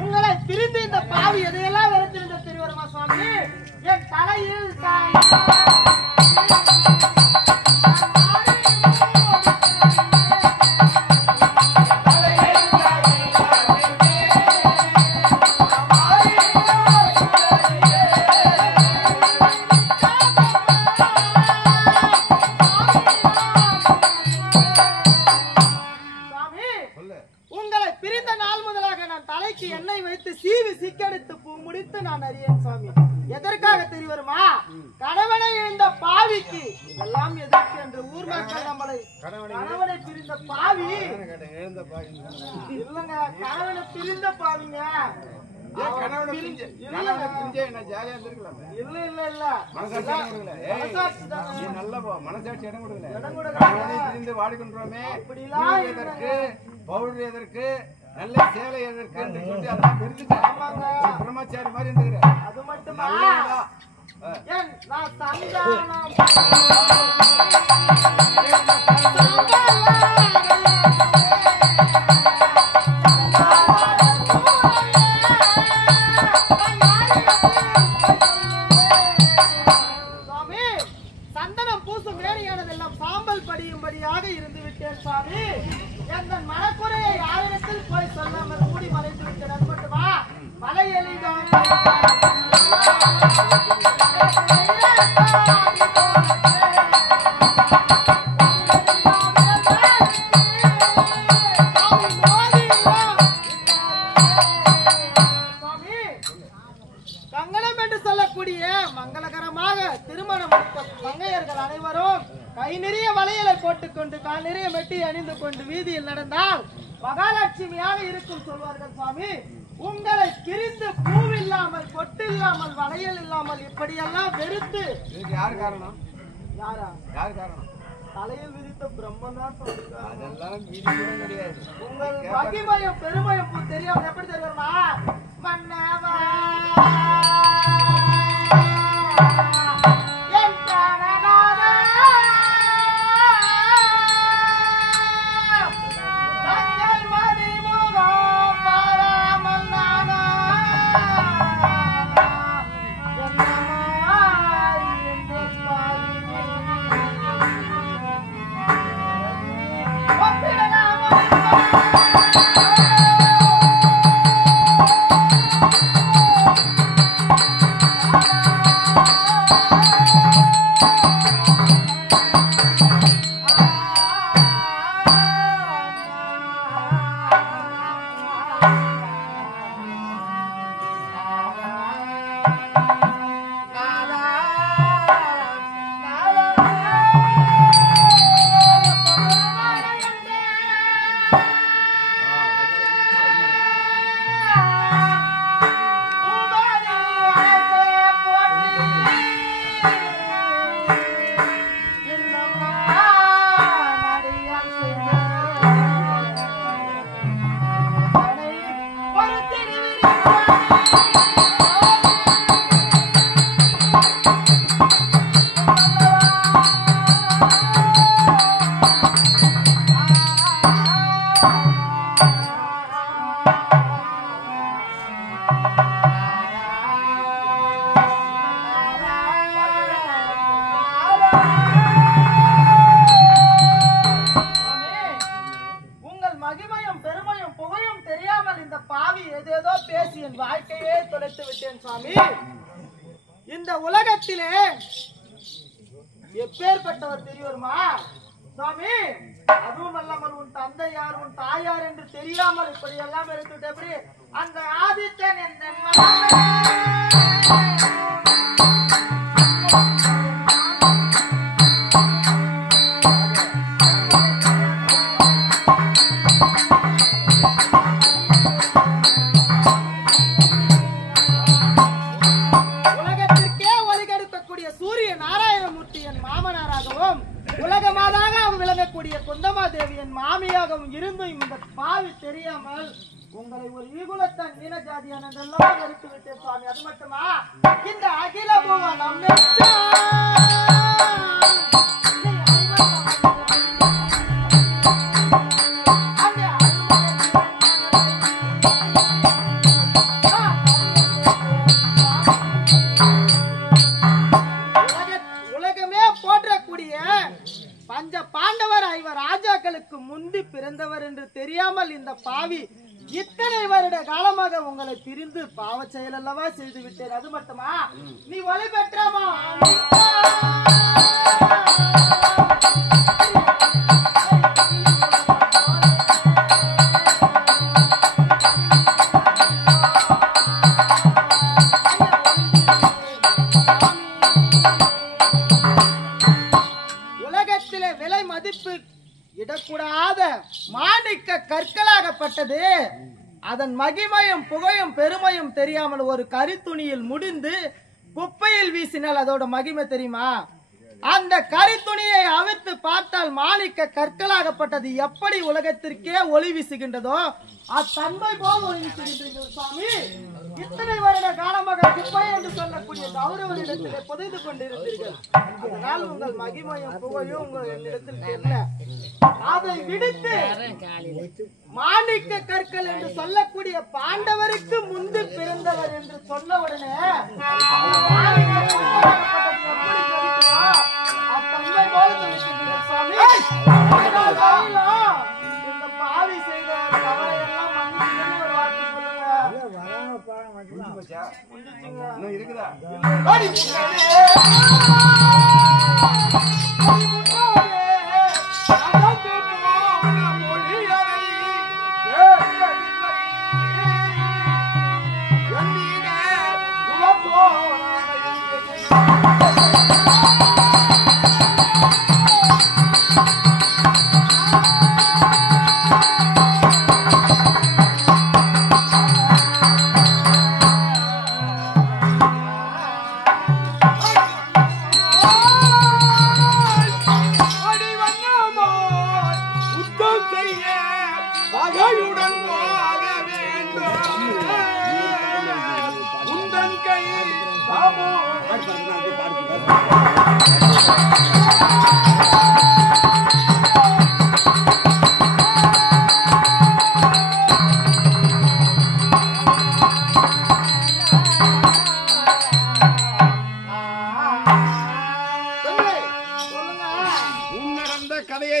உங்களை பிரிந்து இந்த பாவி எதையெல்லாம் வெறுத்திருந்த தெரியுமா சுவாமி? என் தலையில் எண்ணெய் வைத்து சீவி சிக்கெடுத்து பூ முடித்து நான் அறியேன் சுவாமி. எதற்காக தெரியுமா? கணவனை இந்த பாவிக்கு எல்லாம் எதற்கு என்று ஊர் மக்கள் நம்மளை கணவனை பிரிந்த பாவி இல்லங்க, கணவனை பிரிந்த பாவிங்க. நல்ல சேலை எதற்கு என்று சொல்லி அதான் தெரிஞ்சுட்டேன். பிரம்மச்சாரி மாதிரி இருந்துக்கிறேன். அது மட்டுமா நான் சந்தானம் சுவாமி, சந்தனம் பூசும் வேலையானதெல்லாம் சாம்பல் படியும்படியாக இருந்து விட்டேன் சுவாமி. என் மனக்குறையை யாரிடத்தில் போய் சொல்லாமல் மூடி மறைத்து விட்டேன். மட்டுமா மலை எளிதான் கங்கணம் என்று சொல்லக்கூடிய மங்களகரமாக திருமணம் மங்கையர்கள் அனைவரும் கை நிறைய வளையலை போட்டுக்கொண்டு கால் நிறைய மெட்டி அணிந்து கொண்டு வீதியில் நடந்தால் மகாலட்சுமியாக இருக்கும் சொல்வார்கள் சுவாமி. உங்களை பிரிந்து பூவில்லாமல் பொட்டு இல்லாமல் வளையல் இல்லாமல் இப்படியெல்லாம் வெறுத்து யார் காரணம்? யார் காரணம்? தலையில் விதித்த பிரம்மன் தான் சொல்லுங்க. கிடையாது. உங்கள் மகிமையும் பெருமையும் தெரியாம எப்படி தெரியுமா? மன்னவா கரித்துணியும் பெருமையும் புகையும் தெரியாமல் இந்த பாவி ஏதேதோ பேசி என் வாழ்க்கையே தொலைத்து விட்டேன் சுவாமி. இந்த உலகத்திலே எப்பேற்பட்டவர் தெரியுமா சுவாமி? அதுவும் அல்லாமல் உன் தந்தை யார் உன் தாய் யார் என்று தெரியாமல் இப்படி எல்லாம் இருந்துட்டு எப்படி அந்த ஆதித்தன் என்ன மாமியாகவும் இருந்தும் இந்த பாவி தெரியாமல் உங்களை ஒரு ஈகுலத்தான் ஈன ஜாதியான என்றெல்லாம் எடுத்து விட்டேன் சுவாமி. அது மட்டுமா இந்த அகில பூவனம் உலகமே போற்றக்கூடிய பஞ்ச பாண்டவர் ஐவர் ராஜாக்களுக்கு முந்தி பிறந்தவர் என்று தெரியாமல் இந்த பாவி இத்தனை வருட காலமாக உங்களை பிரிந்து பாவ செயல் அல்லவா செய்து விட்டேன். அது மட்டுமா நீ ஒளி பெற்றமா விலை மதிப்பு இடக்கூடாத மாணிக்க கற்களாகப்பட்டது. அதன் மகிமையும் புகையும் பெருமையும் தெரியாமல் ஒரு கரித்துணியில் முடிந்து குப்பையில் வீசினால் அதோட மகிமை தெரியுமா? அந்த கரித்துணியை அவிழ்த்து பார்த்தால் மாணிக்க கற்களாகப்பட்டது எப்படி உலகத்திற்கே ஒளி வீசுகின்றதோ அத்தன்மை போல் ஒளி வீசுகின்றீர்கள் சுவாமி. இத்தனை வருட காலமாக குப்பை என்று சொல்லக்கூடிய கௌரவரிடத்திலே புதைந்து கொண்டிருந்தீர்கள். அதனால் உங்கள் மகிமையும் புகையும் உங்கள் என்னிடத்தில் தெரியல. அதை விடுத்து மாணிக்க கற்கள் என்று சொல்லக்கூடிய பாண்டவருக்கு முன்பு பிறந்தவர் என்று சொன்ன உடனே அத்தன்மை போல சொல்லியிருக்கிறீர்கள் சுவாமி. இந்த பாவி செய்த தவறை எல்லாம் மன்னிச்சுன்னு ஒரு வார்த்தை இன்னும் இருக்குதா?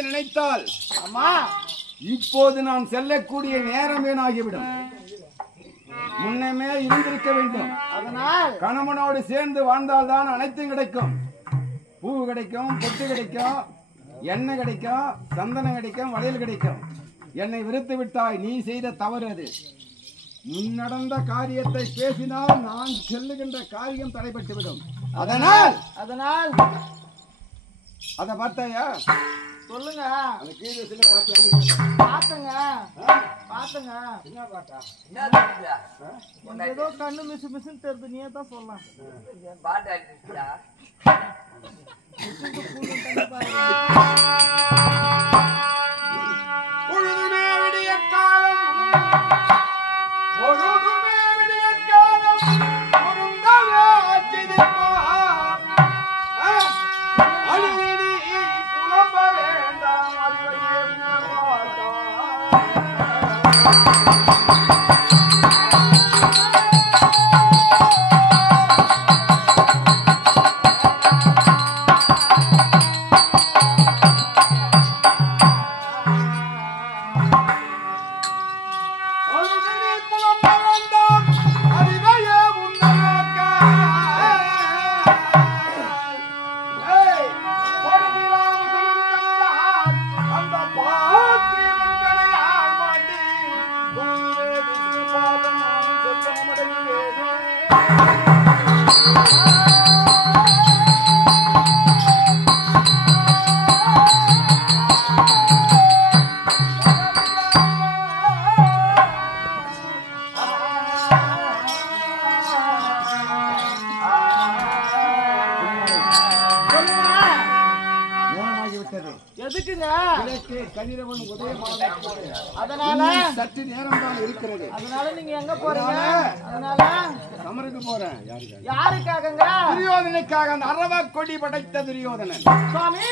நினைத்தால் இப்போது நான் செல்லக்கூடிய நேரம் வீணாகிவிடும். முன்னமே இருந்திருக்க வேண்டும். அதனால் கணவனோடு சேர்ந்து வாழ்ந்தால்தான் அனைத்தும் கிடைக்கும். பூ கிடைக்கும், பொட்டு கிடைக்கும், எண்ணெய் கிடைக்கும், சந்தனம் கிடைக்கும், வளையல் கிடைக்கும். என்னை விருத்து விட்டாய். நீ செய்த தவறு அது. முன்னடந்த காரியத்தை பேசினால் நான் செல்லுகின்ற காரியம் தடைபட்டுவிடும். அதனால் அத பார்த்தாயா? சொல்லுங்க. அந்த கீழே பாத்துங்க. என்ன பாத்தா? ஏதோ கண்ணு மிசு மிசுன்னு தெரியுது. நீயே தான் சொல்லலாம். பொழுதுமே விடிய காலம் சற்று நேரம் தான் இருக்கிறது. அதனால நீங்க எங்க போறீங்க? அதனால சமருக்கு போறேன். யாருக்காகங்க? துரியோதனுக்காக. அந்த அரவ கொடி படைத்த துரியோதனன். சுவாமி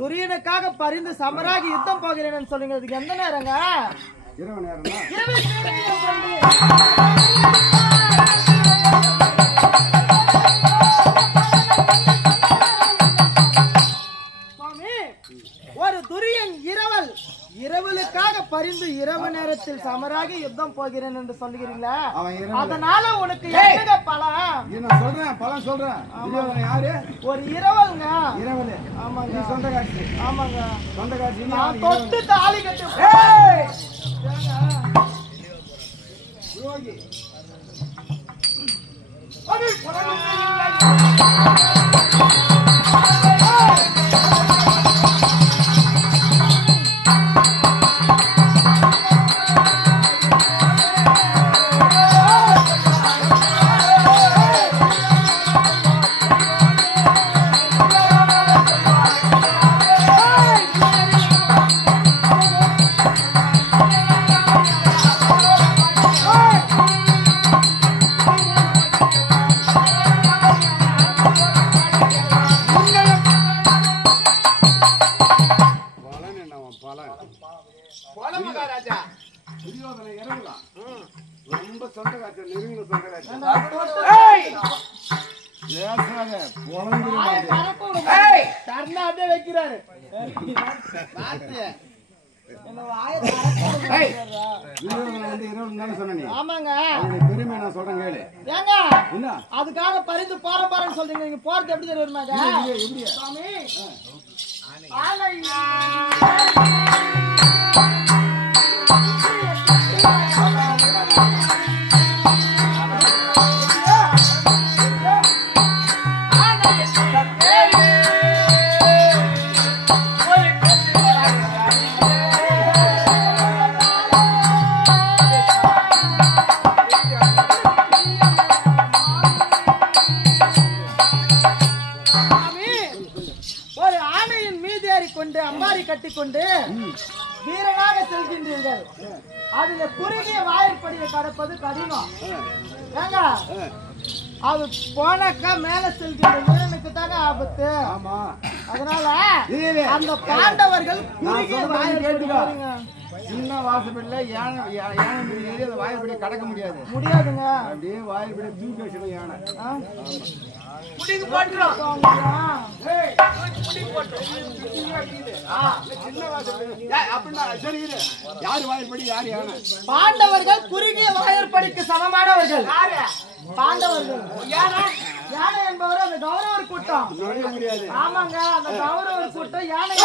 துரியனுக்காக பரிந்து சமராகி யுத்தம் போகிறேன்னு சொல்லுங்க. அதுக்கு எந்த நேரங்க? இரவு நேரம். சுவாமி, ஒரு துரியன் இரவலுக்காக பரிந்து இரவு நேரத்தில் சமராகி யுத்தம் போகிறேன் என்று சொல்லுகிறீங்களா? அதனால உனக்கு என்ன பலம்? நான் சொல்றேன், பலம் சொல்றேன். யாரு? ஒரு இரவல்ங்க. இரவல். ஆமாங்க. சொந்த காட்சி. ஆமாங்க. சொந்த காட்சி. நான் தொட்டு தாலி கட்டி யோகி. ரொம்ப சொந்த காட்சி. நெருங்கின சொந்த காட்சி. வைக்கிறாரு. ஆமாங்க. பெருமை நான் சொல்றேன் கேளு. ஏங்க அதுக்காக பரிந்து போறேன்னு சொல்றீங்க. நீங்க போறது எப்படி தெரியுமாங்க? கட்டிக்கொண்டு வீரனாக செல்கின்றீர்கள். அதுல குறுகிய வாயிற்படியை கடப்பது கடினம். ஏங்க அது போனாக்கா மேல செல்கின்ற வீரனுக்கு தாங்க ஆபத்து. அதனால அந்த பாண்டவர்கள் குறுகிய வாயிற்படி சின்ன வாசப்படியில யானை ஏறி அந்த வாயிற்படியை கடக்க முடியாதுங்க. அப்படியே வாயிற்படியை தூக்கி வச்சிடும் யானை. பாண்டவர்கள் குறுகிய வாயிற்படிக்கு சமமானவர்கள். பாண்டவர்கள் யானை என்பவர் அந்த கௌரவர் கூட்டம். ஆமாங்க, அந்த கௌரவர் கூட்டம் யானை.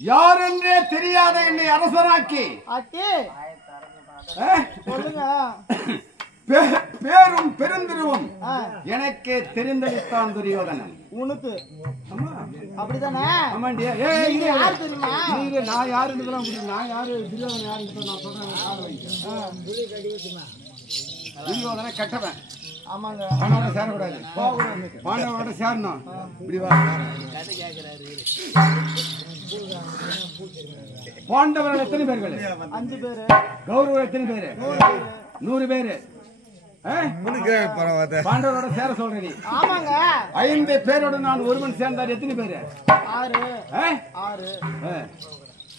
யார் என்றே தெரியாத என்னை அரசராக்கி சொல்லுங்க. பேரும் பெருந்திருவும் எனக்கே தெரிந்தளித்தான் துரியோதனன். உனக்கு அப்படிதானே? ஆமாண்டியா? யாரு தெரியுமா? நான் யாருன்னு நான் யாரு துரியோதனன் யாருன்னு நான் சொல்றேன். துரியோதனை கெட்டவன். ஆமாங்க. பாண்டவோட சேரக்கூடாது. பாண்டவோட சேரணும். இப்படி வா. பாண்டவர்கள் எத்தனை பேர்கள்? 5 பேரு. கௌரவர் எத்தனை பேரு? 100 பேரு. பாண்டவரோட சேர சொல்றேன். ஆமாங்க. 5 பேரோட நான் ஒருவன் சேர்ந்தார். எத்தனை பேரு? 6.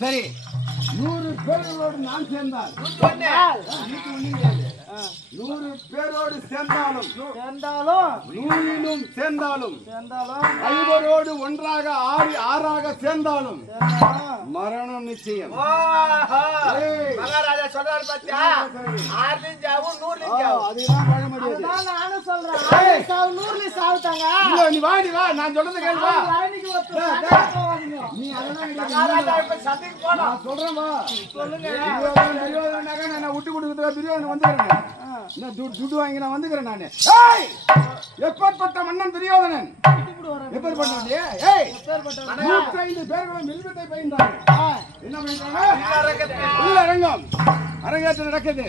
சரி, 100 பேரோடு நான் சேர்ந்தால் 100 பேரோடு சேர்ந்தாலும் 100 சேர்ந்தாலும் ஐவரோடு ஒன்றாக 6 சேர்ந்தாலும் மரணம் நிச்சயம். மகாராஜா சொல்றாரு பாத்தியா? 6 ஜாவும் 100 ஜாவும். அதுதான் பழமொழி. நானும் சொல்றேன். 100 சாவுட்டாங்க. நீ வா நான் சொல்றது கேளு. வா நீ அதெல்லாம் சண்டைக்கு போடா. நான் சொல்றேன் வா. சொல்லுங்க. துரியோதனனாக நான் விட்டு கொடுக்கிறதுக்கு துரியோதனன் வந்துறேன். நான் துட்டு வாங்கி நான் வந்துக்கிறேன் நானு. ஏய்! எப்பேற்பட்ட மன்னன் துரியோதனன்? எப்பேற்பட்டவன்? ஏய்! 105 பேர்களும் மில்வித்தை பயின்றாங்க. என்ன பண்றாங்க? உள்ள அரங்கம். அரங்கேற்றம் நடக்குது.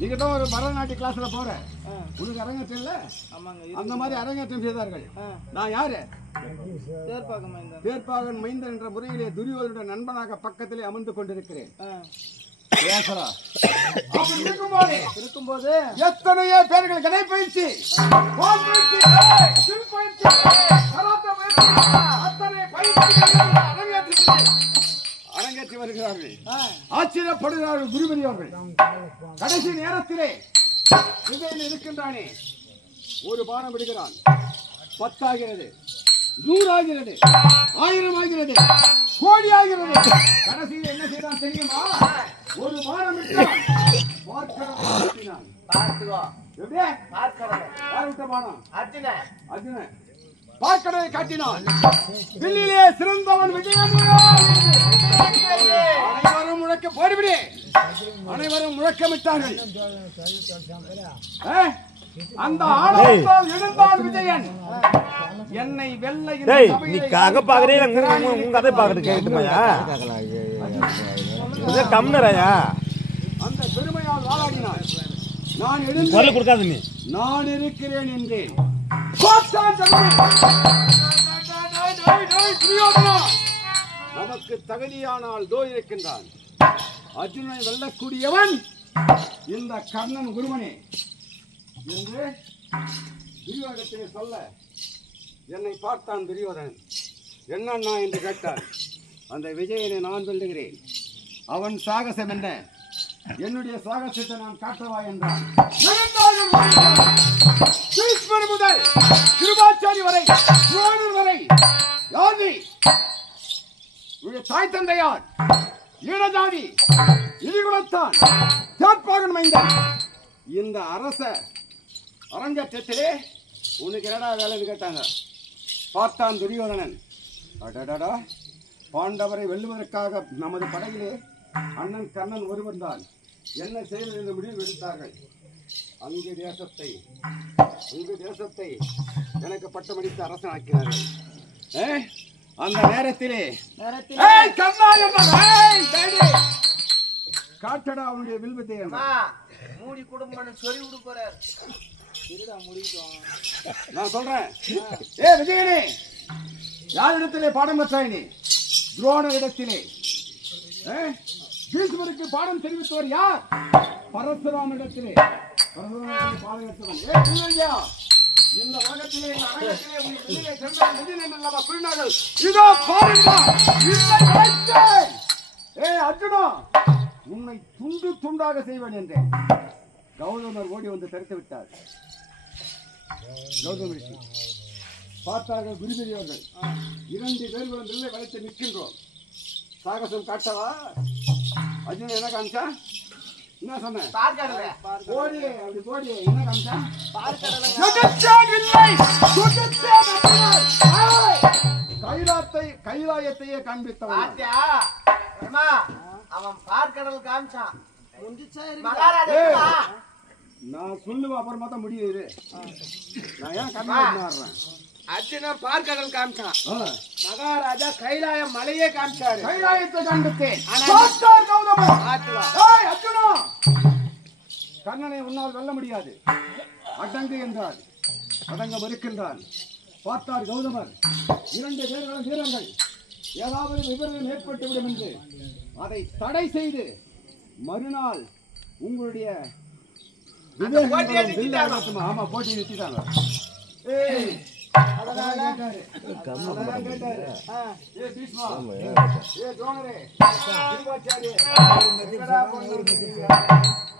நீங்க தான் ஒரு பரதநாட்டிய கிளாஸ்ல போற. உனக்கு அரங்கேற்றம் இல்ல? அந்த மாதிரி அரங்கேற்றம் செய்தார்கள். நான் யாரு? தேர்ப்பாகன் மைந்தன் என்ற முறையிலே துரியோதனுடைய நண்பனாக பக்கத்திலே அமர்ந்து கொண்டிருக்கிறேன். இருக்கும்போது எத்தனையோ பேர்கள் கடை பயிற்சி அரங்கேற்றி வருகிறார்கள். ஆச்சரியப்படுகிறார்கள் குருபெரியவர்கள். கடைசி நேரத்திலே இருக்கின்றானே, ஒரு பானம் விடுகிறான். 10 ஆகிறது, 100 ஆகிறது, 1000 ஆகிறது, கோடி ஆகிறது. கடைசியில் என்ன செய்தான் தெரியுமா? ஒரு பானம் விட்டான். பார்க்கடலை காட்டினான். வில்லிலே சிறந்தவன் விஜயன். அனைவரும் முழக்க போடுவிடு. அனைவரும் முழக்கமிட்டார்கள். அந்த ஆணவத்தால் எழுந்தான் விஜயன். என்னை வெல்ல அந்த பெருமையால் வாழாடினான். நான் எழுந்து நான் இருக்கிறேன் என்றேன். நமக்கு தகுதியானால் தோ இருக்கின்றான். அர்ஜுனனை வெல்லக்கூடியவன் இந்த கர்ணன் குருமனே என்று துரியோதனத்தை சொல்ல என்னை பார்த்தான் துரியோதனன். என்னன்னா என்று கேட்டான். அந்த விஜயனை நான் வெல்லுகிறேன். அவன் சாகசம் என்ன? என்னுடைய சாகசத்தை நான் காட்டவா என்றான். முதல் கிருபாச்சாரி வரை வரை யாதி தாய் தந்தையார் ஈழஜாதி இலிகுலத்தான் தேர்ப்பாகன் மைந்தன். இந்த அரச அரங்கத்திலே உனக்கு என்னடா வேலைன்னு கேட்டாங்க. பார்த்தான் துரியோதனன். அடடா, பாண்டவரை வெல்லுவதற்காக நமது படையிலே அண்ணன் கண்ணன் ஒருவன் தான். என்ன செய்வது என்று முடிவு எடுத்தார்கள். அங்கு தேசத்தை எனக்கு பட்டமடித்து அரசனாக்கினார்கள். அந்த நேரத்திலே காட்டடா அவனுடைய வில்வத்தை மூடி குடும்பம் சொல்லி விடு போறார். நான் சொல்றேன். விஜயனே, யாரிடத்திலே பாடம் பெற்றாய் நீ? துரோணரிடத்திலே. பீஷ்மருக்கு பாடம் தெரிவித்தவர் யார்? பரசுராமனிடத்திலே. இந்த உலகத்திலே இதோ அர்ஜுனா, உன்னை துண்டு துண்டாக செய்வேன் என்றேன். கௌதமர் ஓடி வந்து தடுத்து விட்டார். கௌதமருக்கு பார்த்தார்கள் குருபெரியவர்கள். 2 பேர்களும் நெல்லை வளைத்து நிற்கின்றோம். சாகசம் காட்டவா? அர்ஜுனன் என்ன காமிச்சா? என்ன சொன்ன? போடி, அப்படி போடி. என்ன காமிச்சா? கை கைலாயத்தையே காண்பித்தவன் பாத்தியா ஏமா அவன் பார்க்கடல் காமிச்சான் முடிச்சா மகாராஜா நான் சொல்லுவேன் அப்புறமா தான் முடியுது நான் ஏன் கண்ணாடுறேன் அர்ஜுனா பார்க்கடல் காமிச்சான் மகாராஜா கைலாயம் மலையே காமிச்சாரு கைலாயத்தை காண்பித்தேன் அர்ஜுனா கண்ணனை உன்னால் வெல்ல முடியாது அடங்கு என்றார் அடங்க மறுக்கின்றான் பார்த்தார் கௌதமர் 2 பேர்களும் வீரர்கள் ஏதாவது விபரீதம் ஏற்பட்டுவிடும் என்று அதை தடை செய்து மறுநாள் உங்களுடைய ஆமா போட்டி நிறுத்திட்டாங்க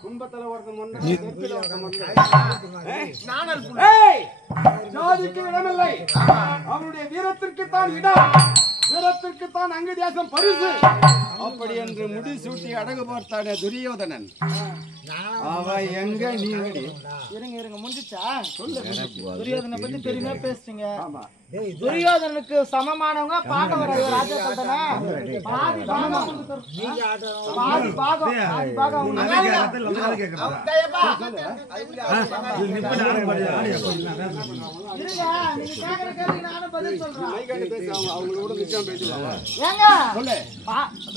கும்பத்துல ஜாதிக்கு இடமில்லை அவனுடைய வீரத்திற்குத்தான் இடம் வீரத்திற்குத்தான் அங்கு தேசம் பரிசு அப்படி என்று முடிசூட்டி அடகு பார்த்தானே துரியோதனன் அவன் எங்க நீங்கடி இருங்க முடிஞ்சுச்சா துரியோதனை பத்தி பெருமையா பேசுறீங்க துரியோதனுக்கு சமமானவங்க பாண்டவர் ராஜா பாதி பாகம்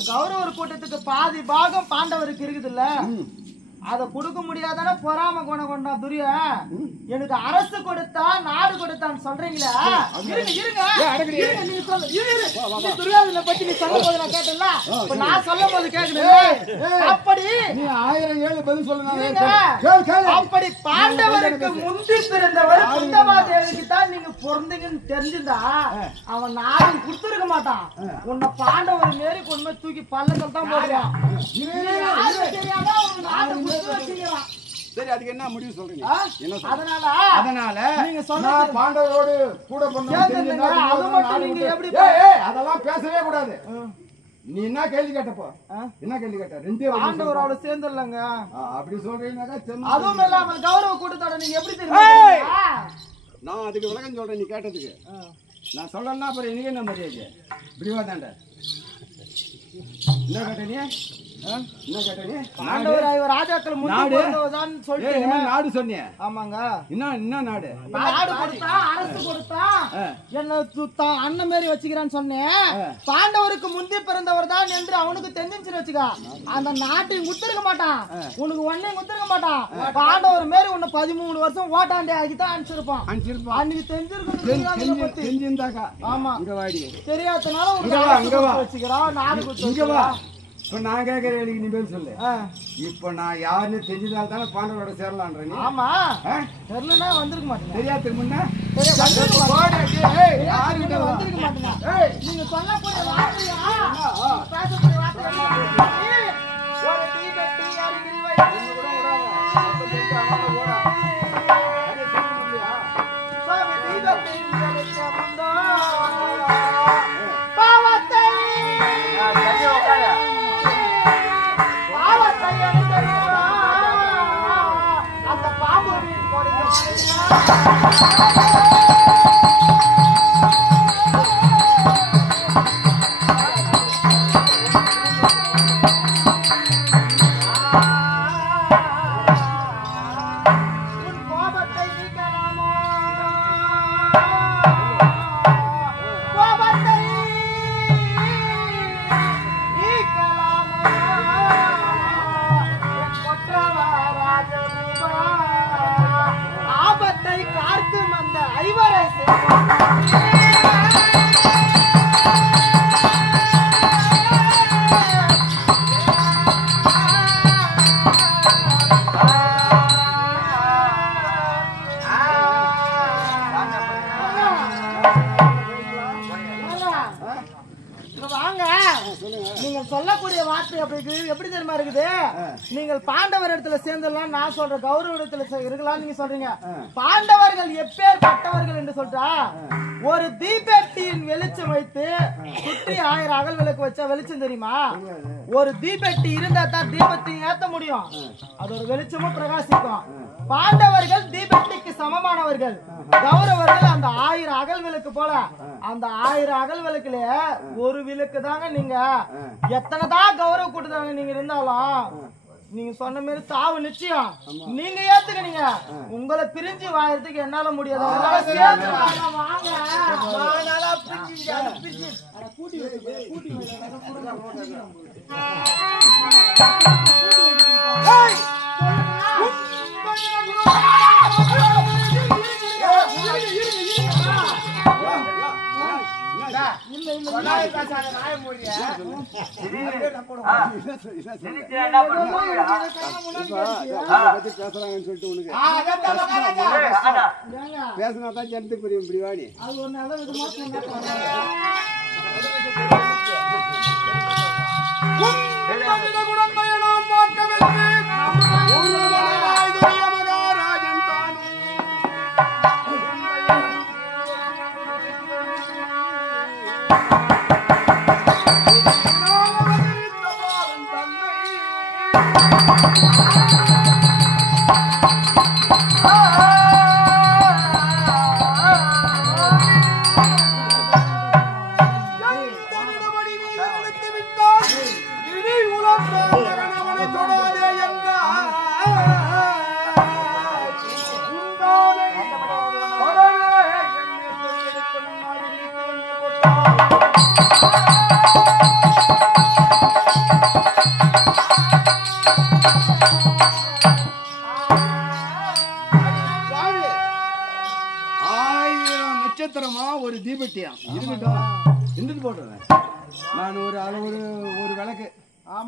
கௌரவர் கூட்டத்துக்கு பாதி பாகம் பாண்டவருக்கு இருக்குது இல்ல அத கொடுக்க முடியாதான பொறாம குணம் கொண்டா துரிய எனக்கு அரசு கொடுத்தா நாடு கொடுத்தான்னு சொல்றீங்களா இருங்க நீ சொல்லு துரியோதனை பத்தி நீ சொல்லும் போது நான் கேட்டல இப்ப நான் சொல்லும் போது கேக்குறேன் அப்படி நீ 1007 பதில் சொல்லுங்க அப்படி பாண்டவருக்கு முந்தி பிறந்தவர் குந்தமாதேவிக்கு தான் நீங்க பிறந்தீங்கன்னு தெரிஞ்சிருந்தா அவன் நாடு கொடுத்துருக்க மாட்டான் உன்னை பாண்டவர் மாரி கொண்டு போய் தூக்கி பள்ளத்தில் தான் போடுவான் சரி அதுக்கு என்ன முடிவு சொல்றீங்க அதனால நீங்க சொன்ன பாண்டவரோடு கூட அதெல்லாம் பேசவே கூடாது நீ என்ன கேள்வி கேட்டப்போ என்ன கேள்வி கேட்ட 2 பாண்டவரோட சேர்ந்துடலங்க அப்படி சொல்றீங்கன்னா அதுவும் இல்லாம கௌரவ கூட்டத்தோட நீங்க எப்படி தெரியும் நான் அதுக்கு விளக்கம் சொல்றேன் நீ கேட்டதுக்கு நான் சொல்லலன்னா அப்புறம் எனக்கு என்ன மரியாதை இப்படிவா தாண்ட என்ன கேட்ட நீ ராஜாக்கள் நாடு சொன்னிய ஆமாங்க என்ன நாடு கொடுத்தா அரசு கொடுத்தா என்ன அண்ணன் மாரி வச்சுக்கிறான்னு சொன்னேன் பாண்டவருக்கு முந்தி பிறந்தவர் தான் என்று அவனுக்கு தெரிஞ்சுன்னு வச்சுக்கா அந்த நாட்டையும் குத்துருக்க மாட்டான் உனக்கு ஒன்னையும் குத்துருக்க மாட்டான் பாண்டவர் மாரி உன்னை 13 வருஷம் ஓட்டாண்டி ஆகிதான் அனுப்பிச்சிருப்பான் அன்னைக்கு தெரிஞ்சிருந்தாக்கா ஆமா தெரியாதனால வச்சுக்கிறான் நாடு குத்து இப்ப நான் கேட்கிற எனக்கு நீ பேர் சொல்லு இப்ப நான் யாருன்னு தெரிஞ்சதால தானே பாண்டவரோட சேரலான்ற நீ ஆமா தெரியலன்னா வந்திருக்க மாட்டேங்க தெரியாதுக்கு முன்ன வந்திருக்க மாட்டேங்க நீங்க சொல்லக்கூடிய வார்த்தையா பேசக்கூடிய வார்த்தை ஒரு டீ கட்டி அருகில் சொல்லக்கூடிய வார்த்தை எப்படி தெரியுமா இருக்குது நீங்கள் பாண்டவர் இடத்துல சேர்ந்துடலாம் நான் சொல்ற கௌரவ இடத்துல இருக்கலாம் நீங்க சொல்றீங்க பாண்டவர்கள் எப்பேற்பட்டவர்கள் என்று சொல்றா ஒரு தீபெட்டியின் வெளிச்சம் வைத்து சுற்றி 1000 அகல் விளக்கு வச்சா வெளிச்சம் தெரியுமா ஒரு தீபெட்டி இருந்தா தான் தீபத்தையும் ஏத்த முடியும் அதோட வெளிச்சமும் பிரகாசிக்கும் பாண்டவர்கள் தீபத்திற்கு சமமானவர்கள். கௌரவர்கள் அந்த 1000 அகல் விளக்கு போல. அந்த 1000 அகல் விளக்குல ஒரு விளக்கு தாங்க. நீங்க எத்தனைதான் கௌரவ கூட்டத்தாங்க நீங்க இருந்தாலும் நீங்க சொன்ன மாதிரி சாவு நிச்சயம். நீங்க ஏத்துக்கினீங்க. உங்களை பிரிஞ்சு வாழறதுக்கு என்னால முடியாது. அதனால சேர்த்து வாங்க. பேசினாதான் ஜனத்துக்கு புரியும். பிரிவாணி அது ஒரு நல்ல விதமா ஒரு தீபட்டியா இருக்கட்டும். இருந்துட்டு போட்டுறேன். நான் ஒரு விளக்கு.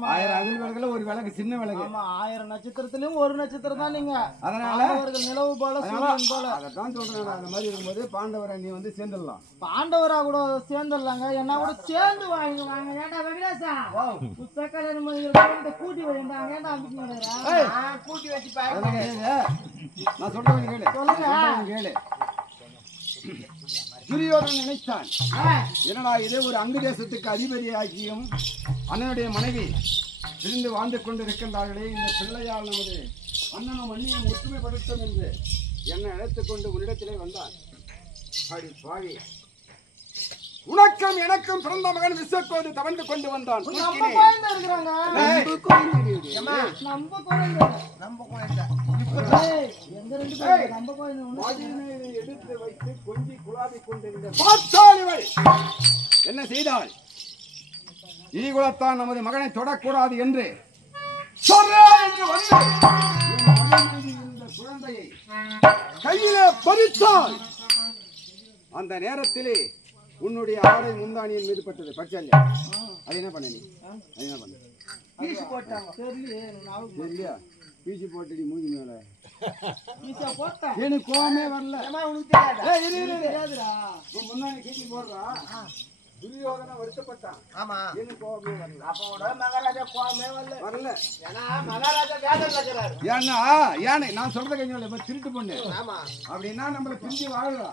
1000 அகல் விளக்குல ஒரு விளக்கு, சின்ன விளக்கு. 1000 நட்சத்திரத்திலும் ஒரு நட்சத்திரம் தான் நீங்க. அதனால அவர்கள் நிலவு போல சூரியன் போல. அதான் சொல்றேன். அந்த மாதிரி இருக்கும்போது பாண்டவரை நீ வந்து சேர்ந்துடலாம். பாண்டவரா கூட சேர்ந்துடலாங்க. என்ன கூட சேர்ந்து வாங்க. ஏண்டா வெங்கடேசா புத்தகல கூட்டி வைந்தாங்க. ஏண்டா கூட்டி வச்சு நான் சொல்றேன் கேளு. சொல்லுங்க கேளு. துரியோதனன் நினைத்தான், என்னடா இதே ஒரு அங்கு தேசத்துக்கு அதிபதியாகியும் அண்ணனுடைய மனைவி பிரிந்து வாழ்ந்து கொண்டிருக்கின்றார்களே, இந்த பிள்ளையால் நமது அண்ணனும் அண்ணியும் ஒற்றுமைப்படுத்தும் என்று என்னை அழைத்துக் கொண்டு உன்னிடத்திலே வந்தான். அடி பாவி, உனக்கும் எனக்கும் பிறந்த மகன் விஸ்வக்கோது தவழ்ந்து கொண்டு வந்தான். எடுத்து வைத்து கொஞ்சி குழாவி கொண்டிருந்த என்ன செய்தாள்? ஈகுலத்தான் நமது மகனை தொடக்கூடாது என்று குழந்தையை கையிலே பறித்தாள். அந்த நேரத்திலே உன்னுடைய ஆடை முந்தானியின் மீது பட்டது. பச்சல்யா, அது என்ன பண்ண? நீ அது என்ன பண்ண? பீசி போட்டாங்க. தெரியலையா? பீசி போட்டு மூஞ்சி மேல எனக்கு கோவமே வரல. முன்னாடி கீழி போடுறா. துரியோதன வருத்தப்பட்டான். ஆமா, எனக்கு கோவமே வரல. அப்போட மகாராஜா கோவமே வரல. ஏன்னா மகாராஜா வேதம் கேட்கிறாரு. ஏன்னா நான் சொல்றத கேட்கல. திருட்டு பொண்ணு அப்படின்னா நம்மள பிரிஞ்சு வாழறா.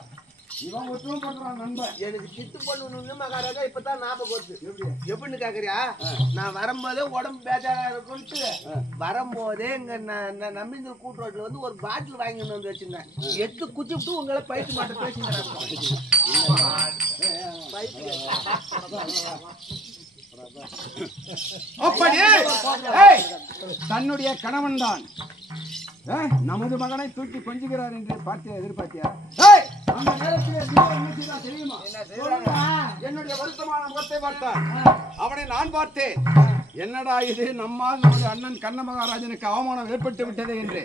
இவன் ஒத்துவம் பண்றான் நண்பன். எனக்கு சித்து பண்ணணும்னு மகாராஜா இப்பதான் ஞாபகம் வருது. எப்படின்னு கேக்குறியா? நான் வரும்போதே உடம்பு பேஜாரா இருக்குன்ட்டு வரும்போதே இங்க நம்பிந்த கூட்டுரோட்ல வந்து ஒரு பாட்டில் வாங்கிட்டு வந்து வச்சிருந்தேன். எட்டு குச்சிட்டு உங்களை பயிற்சி மாட்ட பேசுங்கிறாங்க. அப்படியே தன்னுடைய கணவன் தான் நமது மகனை தூக்கி கொஞ்சுகிறார் என்று பார்த்தியா? எதிர்பார்த்தியா? தெரியுமா? என்னுடைய வருத்தமான முகத்தை பார்த்தான். அவனை நான் பார்த்தேன். என்னடா இது, நம்மால் நமது அண்ணன் கண்ண மகாராஜனுக்கு அவமானம் ஏற்பட்டு விட்டது என்று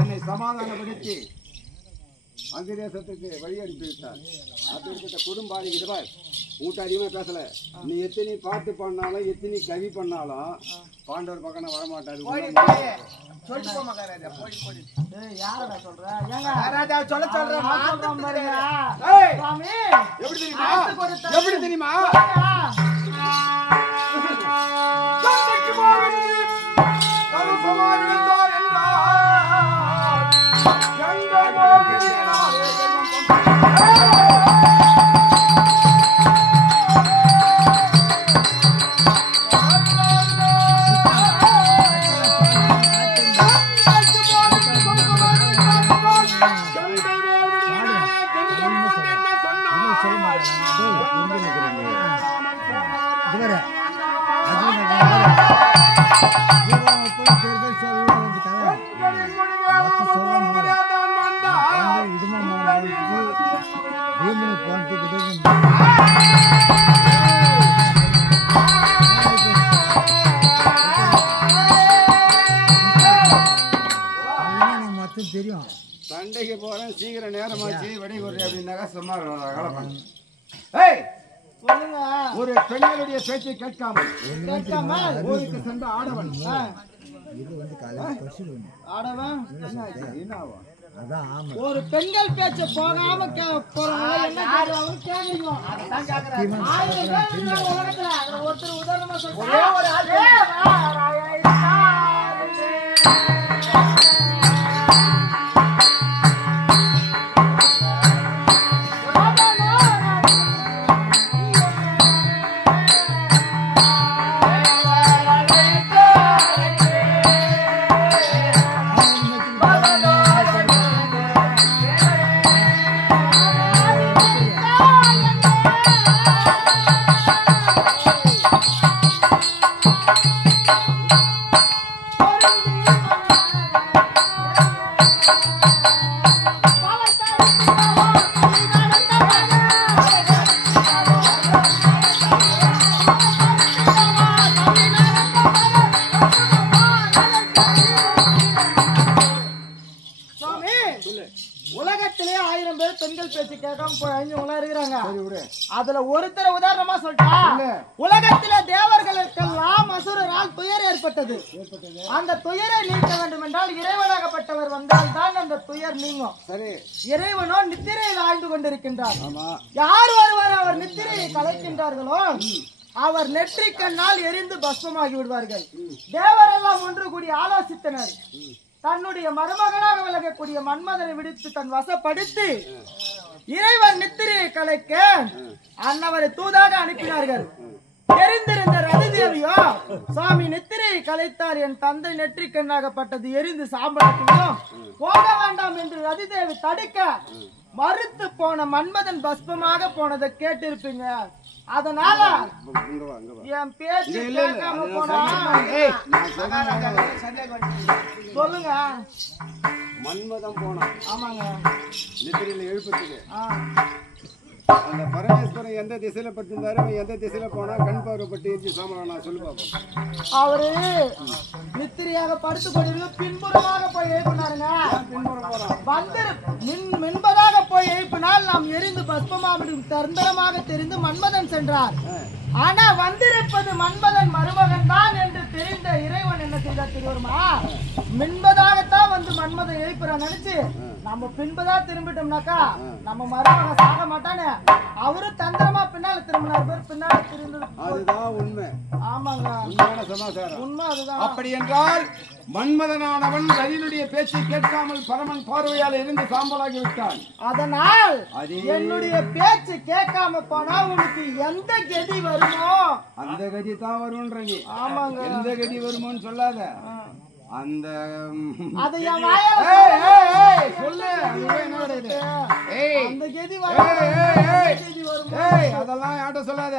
என்னை சமாதானப்படுத்தி அங்கு தேசத்துக்கு வழி அனுப்பி விட்டார். அப்படிப்பட்ட குடும்பாளி விடுவார். உங்கள்கிட்ட அதிகமாக பேசல. நீ எத்தனை பாட்டு பண்ணாலும் எத்தனை கவி பண்ணாலும் பாண்டவர் பக்கம் வரமாட்டாரு. எப்படி தெரியுமா? தெரியும் சண்டைக்கு போறேன் சீக்கிரம் நேரமாச்சு வெடி கொடு அப்படின்னாக்கா சும்மா கலப்பாங்க. ஒரு பெண்களுடைய பேச்சை கேட்காமல் ஊருக்கு சென்ற ஆடவன் ஆடவன் ஒரு பெண்கள் பேச்ச போகாம ஒருத்தர் உதாரணமா சொல்றேன். உலகத்திலே 1000 பேர் பெண்கள் பேச்சு கேட்காம போய் அழிஞ்சவங்களா இருக்கிறாங்க. அதுல ஒருத்தர் உதாரணமா சொல்லிட்டா, உலகத்தில தேவர்களுக்கெல்லாம் அசுரரால் துயர் ஏற்பட்டது. அந்த துயரை நீக்க வேண்டும் என்றால் இறைவனாகப்பட்டவர் வந்தால் தான் அந்த துயர் நீங்கும். இறைவனோ நித்திரையில் ஆழ்ந்து கொண்டிருக்கின்றார். யார் ஒருவர் அவர் நித்திரையை கலைக்கின்றார்களோ அவர் நெற்றி கண்ணால் எரிந்து பஸ்மமாகி விடுவார்கள். தேவரெல்லாம் ஒன்று கூடி ஆலோசித்தனர். தன்னுடைய மருமகனாக விலகக்கூடிய மன்மதனை விடுத்து தன் வசப்படுத்தி இறைவன் நித்திரையை கலைக்க அன்னவரை தூதாக அனுப்பினார்கள். எரிந்திருந்த ரதிதேவியோ, சுவாமி நித்திரையை கலைத்தார், என் தந்தை நெற்றி கண்ணாகப்பட்டது எரிந்து சாம்பலாக்கியும் போக வேண்டாம் என்று ரதிதேவி தடுக்க மறுத்து போன மன்மதன் பஸ்பமாக போனதை கேட்டிருப்பீங்க. அதனால என் பேச்சு கேட்காம போனா சொல்லுங்க. மன்மதம் போனான். ஆமாங்க. நித்திரையில எழுப்பத்துக்கு அந்த பரமேஸ்வரன் எந்த திசையில பட்டிருந்தாரு, எந்த திசையில போனா கண் பார்வைப்பட்டு ஏற்றி சாமரானா சொல்லு பாப்போம். அவரு நித்திரையாக படுத்து கொண்டிருக்க பின்புறமாக போய் எழுப்பினாருங்க. வந்து மின்பதாக போய் எழுப்பினால் நாம் எரிந்து பஸ்பமாவிடும் தந்திரமாக தெரிந்து மன்மதன் சென்றார். ஆனா வந்திருப்பது மன்மதன் மருமகன் தான் என்று தெரிந்த இறைவன் என்ன செய்தார் தெரியுமா? மின்பதாகத்தான் வந்து மன்மதன் எழுப்புறான் நினைச்சு நம்ம பின்பதா திரும்பிட்டோம்னாக்கா நம்ம மருமகன் சாக மாட்டானே, அவரு தந்திரமா பின்னால திரும்பினார். பேர் பின்னால திரும்பி. அதுதான் உண்மை. ஆமாங்க, உண்மையான சமாச்சாரம். உண்மை அதுதான். அப்படி என்றால் மன்மதனானவன் ரயிலுடைய பேச்சை கேட்காமல் பரமன் பார்வையால் இருந்து சாம்பலாகி விட்டான். அதனால் என்னுடைய பேச்சு கேட்காம போனா உனக்கு எந்த கதி வருமோ அந்த கதி தான் வரும்ன்ற நீ. ஆமாங்க. எந்த கதி வருமோன்னு சொல்லாத. அந்த அது என் வாயால சொல்லு. அந்த கதி வரும். அதெல்லாம் யார்ட்ட சொல்லாத.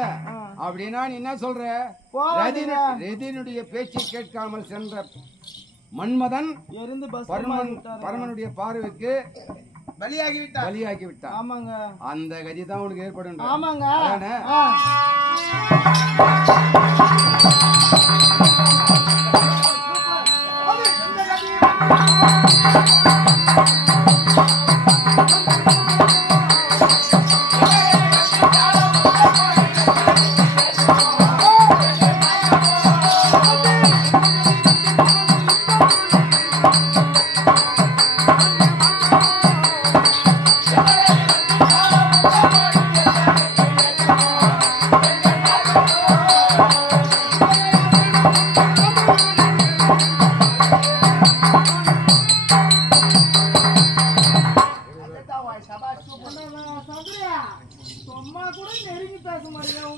அப்படின்னா நீ என்ன சொல்ற? ரதினுடைய பேச்சை கேட்காமல் சென்ற மன்மதன் எரிந்து பரமனுடைய பார்வைக்கு பலியாகி விட்டான். ஆமாங்க. அந்த கதி தான் உனக்கு ஏற்படும். ஆமாங்க.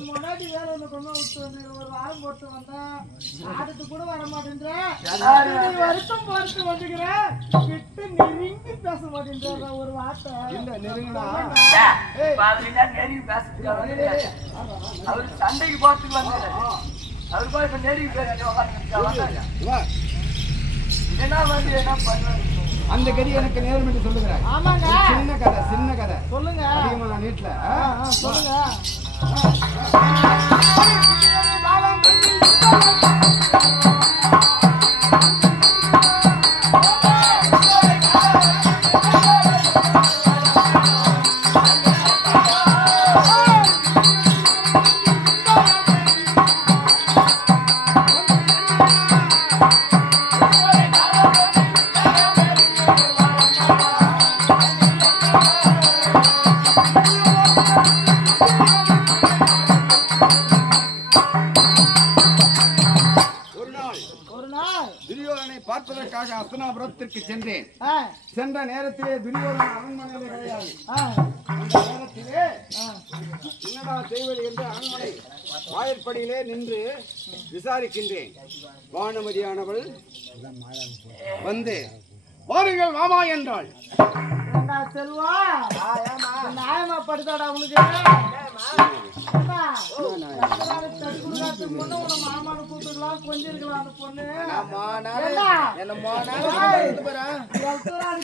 முன்னாடி வேலை ஒண்ணு கொண்டு விட்டு வந்து ஒரு வாரம் போட்டு வந்தேன். ஆடுத்து கூட வர மாட்டேன்றேன். வருத்தம் பார்த்து வந்துக்கிறேன். கிட்ட நெருங்கி பேச மாட்டேன்ற ஒரு வார்த்தை. இல்ல நெருங்கினா நெருங்கி பேசுறது அவரு சண்டைக்கு போறதுக்கு வந்து அவரு போய் இப்ப நெருங்கி பேசிட்டு என்ன வந்து என்ன பண்ணுவாரு? அந்த கதி எனக்கு நேரம் என்று சொல்லுகிறாய். ஆமாங்க. சின்ன கதை சொல்லுங்க. அதிகமா நான் வீட்டுல சொல்லுங்க. பார்ப்பதற்காக அஸ்தினாபுரத்திற்கு சென்றேன். சென்ற நேரத்திலே துரியோதன அரண்மனையிலே கிடையாது. அந்த நேரத்திலே என்னடா செய்வது என்று அரண்மனை வாயிற்படியிலே நின்று விசாரிக்கின்றேன். வானுமதியானவள் வந்து வாருங்கள் மாமா என்றாள். செல்வா நியாயமா படுத்தாடா உனக்கு? மாமானு கூப்பிட்டுலாம் கொஞ்சிருக்கலாம் பொண்ணு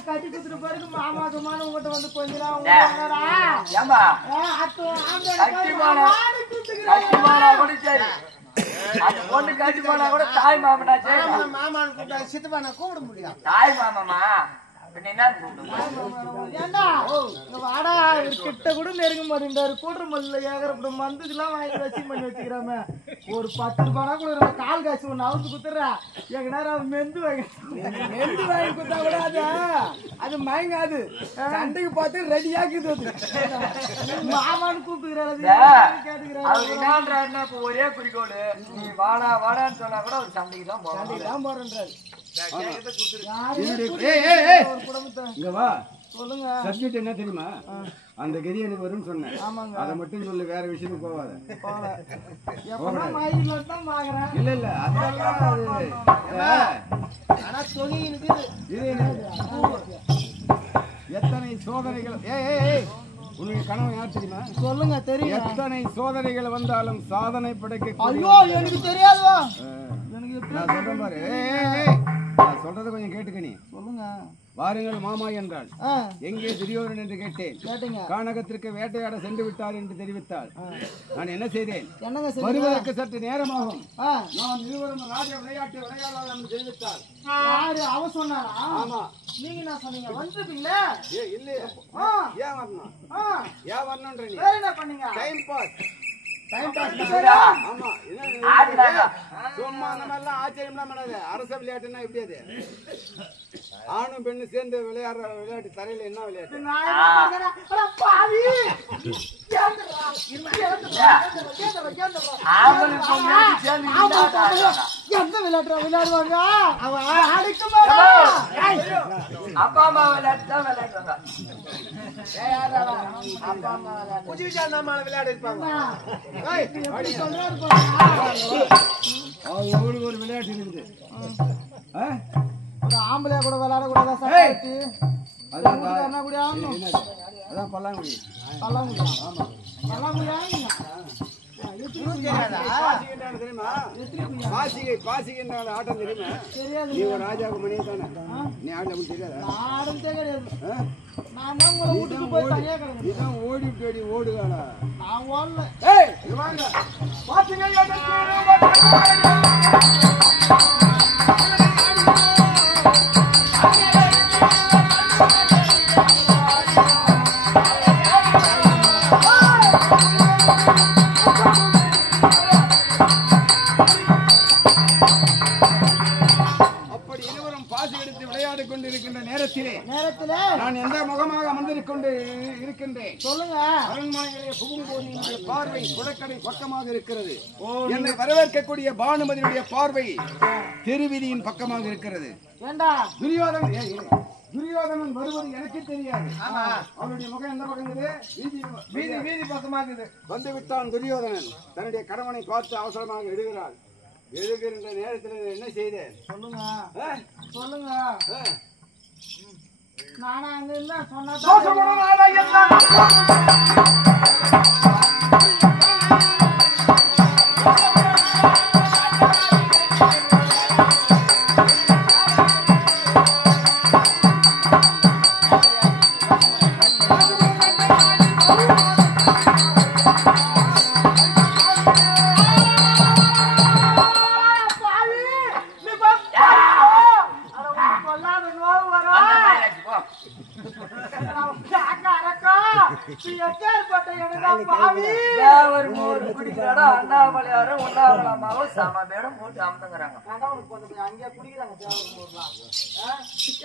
கட்டி குத்துட்டு பிறகு மாமாக்குமான உங்ககிட்ட வந்து கொஞ்சம் பொண்ணு கட்டி போனா கூட தாய் மாமனா மாமானு கூப்பிட்டா சித்தப்பா நான் கூப்பிட முடியும். தாய் மாமாமா வாடா கிட்ட கூட நெருங்க மாட்டேங்கிறாரு. கூட்டுற மல்ல ஏகப்பட்ட மந்துக்கெல்லாம் வாங்கி வச்சு பண்ணி வச்சுக்கிறாம. ஒரு 10 ரூபாய் கூட நம்ம கால் காசு ஒண்ணு அவுத்து குத்துறா. எங்க நேரம் மெந்து வாங்கி குத்தா கூட அது மயங்காது. சண்டைக்கு பார்த்து ரெடியாக்குது. மாமான்னு கூப்பிட்டுக்கிறாரு கேட்டுக்கிறாரு. ஒரே குறிக்கோள் நீ வாடா வாடான்னு சொன்னா கூட ஒரு சண்டைக்கு தான் போறேன்றாரு. சப்ஜெக்ட் என்ன தெரியுமா? அந்த கதி எனக்கு வரும்னு சொன்னேன். அதை மட்டும் சொல்லு, வேற விஷயத்துக்கு போவாத. இல்ல இல்ல எத்தனை சோதனைகள் உன்னுடைய கனவு யார் தெரியுமா? சொல்லுங்க. தெரியும். எத்தனை சோதனைகள் வந்தாலும் சாதனை படைக்க. ஐயோ எனக்கு தெரியாதுவா. நான் சொல்றேன் பாரு. நான் சொல்றதை கொஞ்சம் கேட்டுக்க. நீ சொல்லுங்க. வாருங்கள் மாமா என்றாள். எங்கே துரியோதனன் என்று கேட்டேன். கேட்டீங்க. கானகத்திற்கு வேட்டையாட சென்று விட்டார் என்று தெரிவித்தாள். நான் என்ன செய்தேன்? என்னங்க வருவதற்கு சற்று நேரமாகும். நான் இருவரும் ராஜ விளையாட்டு விளையாடலாம் என்று தெரிவித்தாள். யாரு அவ சொன்னாரா? ஆமா. நீங்க என்ன சொன்னீங்க? வந்துட்டீங்களா? இல்லையே. ஏன் வரணும்? ஏன் வரணும்ன்ற நீ என்ன பண்ணீங்க? Time pass. ஆமா. சும்மா அந்த மாதிரிலாம் ஆச்சரியம்லாம் பண்ணாது. அரச விளையாட்டுன்னா எப்படி? அது ஆணும் பெண்ணு சேர்ந்து விளையாடுற விளையாட்டு. தரையில என்ன விளையாட்டு? எந்த விளையாட்டு விளையாடுவாங்க? அப்பா அம்மா விளையாட்டு தான் விளையாடுவாங்க. விளையாடு இருப்பாங்க. ஒரு விளையாட்டு இருக்குது. ஒரு ஆம்பளையா கூட விளையாடக்கூடாதா? அதான் பல்லாங்குடி. பல்லாங்குடி. ஆமா பல்லாங்குடி. தெரியுமா? பாசிகை ஆட்டம் தெரியுமா? தெரியாது. நீ ஒரு ராஜாவுக்கு மணியை தானே நீ ஆட்டம் தெரியாதா? ஆடத்தே கிடையாது. நான் தான் உங்களை வீட்டுக்கு போய் தனியா கிடக்கு. இதான் ஓடி தேடி ஓடுகாடா. நான் ஓடல. வாங்க நேரத்திலே நான் எந்த முகமாக அமர்ந்திருக்கொண்டு இருக்கின்றேன் சொல்லுங்க. அரண்மனையிலே புகும்போது என்னுடைய பார்வை குடக்கடை பக்கமாக இருக்கிறது. என்னை வரவேற்கக்கூடிய பானுமதியுடைய பார்வை தெருவீதியின் பக்கமாக இருக்கிறது. ஏண்டா துரியோதனன் வருவது எனக்கு தெரியாது. அவருடைய முகம் எந்த பக்கம் இருக்குது? வீதி பக்கமாக இருக்குது. வந்து விட்டான் துரியோதனன். தன்னுடைய கணவனை பார்த்து அவசரமாக எழுகிறாள். எழுகின்ற நேரத்தில் என்ன செய்தேன்? சொல்லுங்க. நானா அங்க இல்ல சொன்னா அண்ணாமலையாரும் உண்ணாமலாமாவும் சம மேடம் போட்டு அமுதுங்கிறாங்க. அங்கே குடிக்கிறாங்க.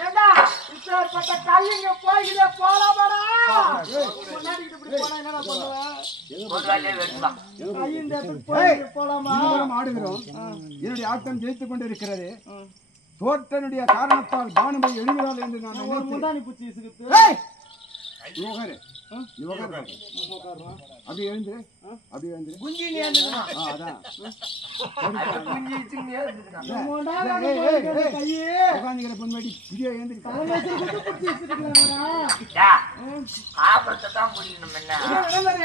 ஏண்டா இப்பேற்பட்ட கையிங்க போய்கிட்டே போலாமாடா? முன்னாடிட்டு இப்படி போனா என்னடா பண்ணுவேன்? ஒரு வேலையே வெட்டலாம். கையின் இடத்துக்கு போய்கிட்டு போலாமா? ஆடுகிறோம். என்னுடைய ஆட்டம் ஜெயித்துக் கொண்டிருக்கிறது. தோற்றனுடைய காரணத்தால் பானுமதி எழுகிறாள் என்று நான் ஒரு முந்தானி பூச்சி இசுக்குது. அப்படி எழுந்து அப்படி எழுந்து குஞ்சி அதான் குஞ்சி சின்ன உட்காந்துக்கிற பொன்வாடி புதிய எழுந்து ஆபரத்தை தான் முடியணும். என்ன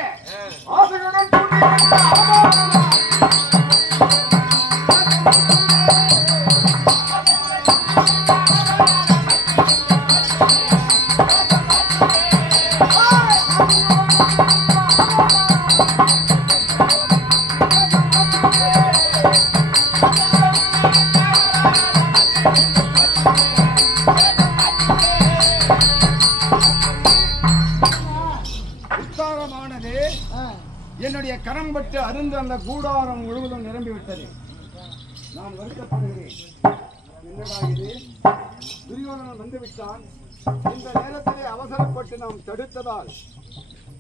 என்னுடைய கரம் பட்டு அருந்து அந்த கூடாரம் முழுவதும் நிரம்பிவிட்டது. நான் வருத்தப்படுகிறேன். என்னடா இது? துரியோதனன் வந்துவிட்டான். இந்த நேரத்திலே அவசரப்பட்டு நாம் தடுத்ததால்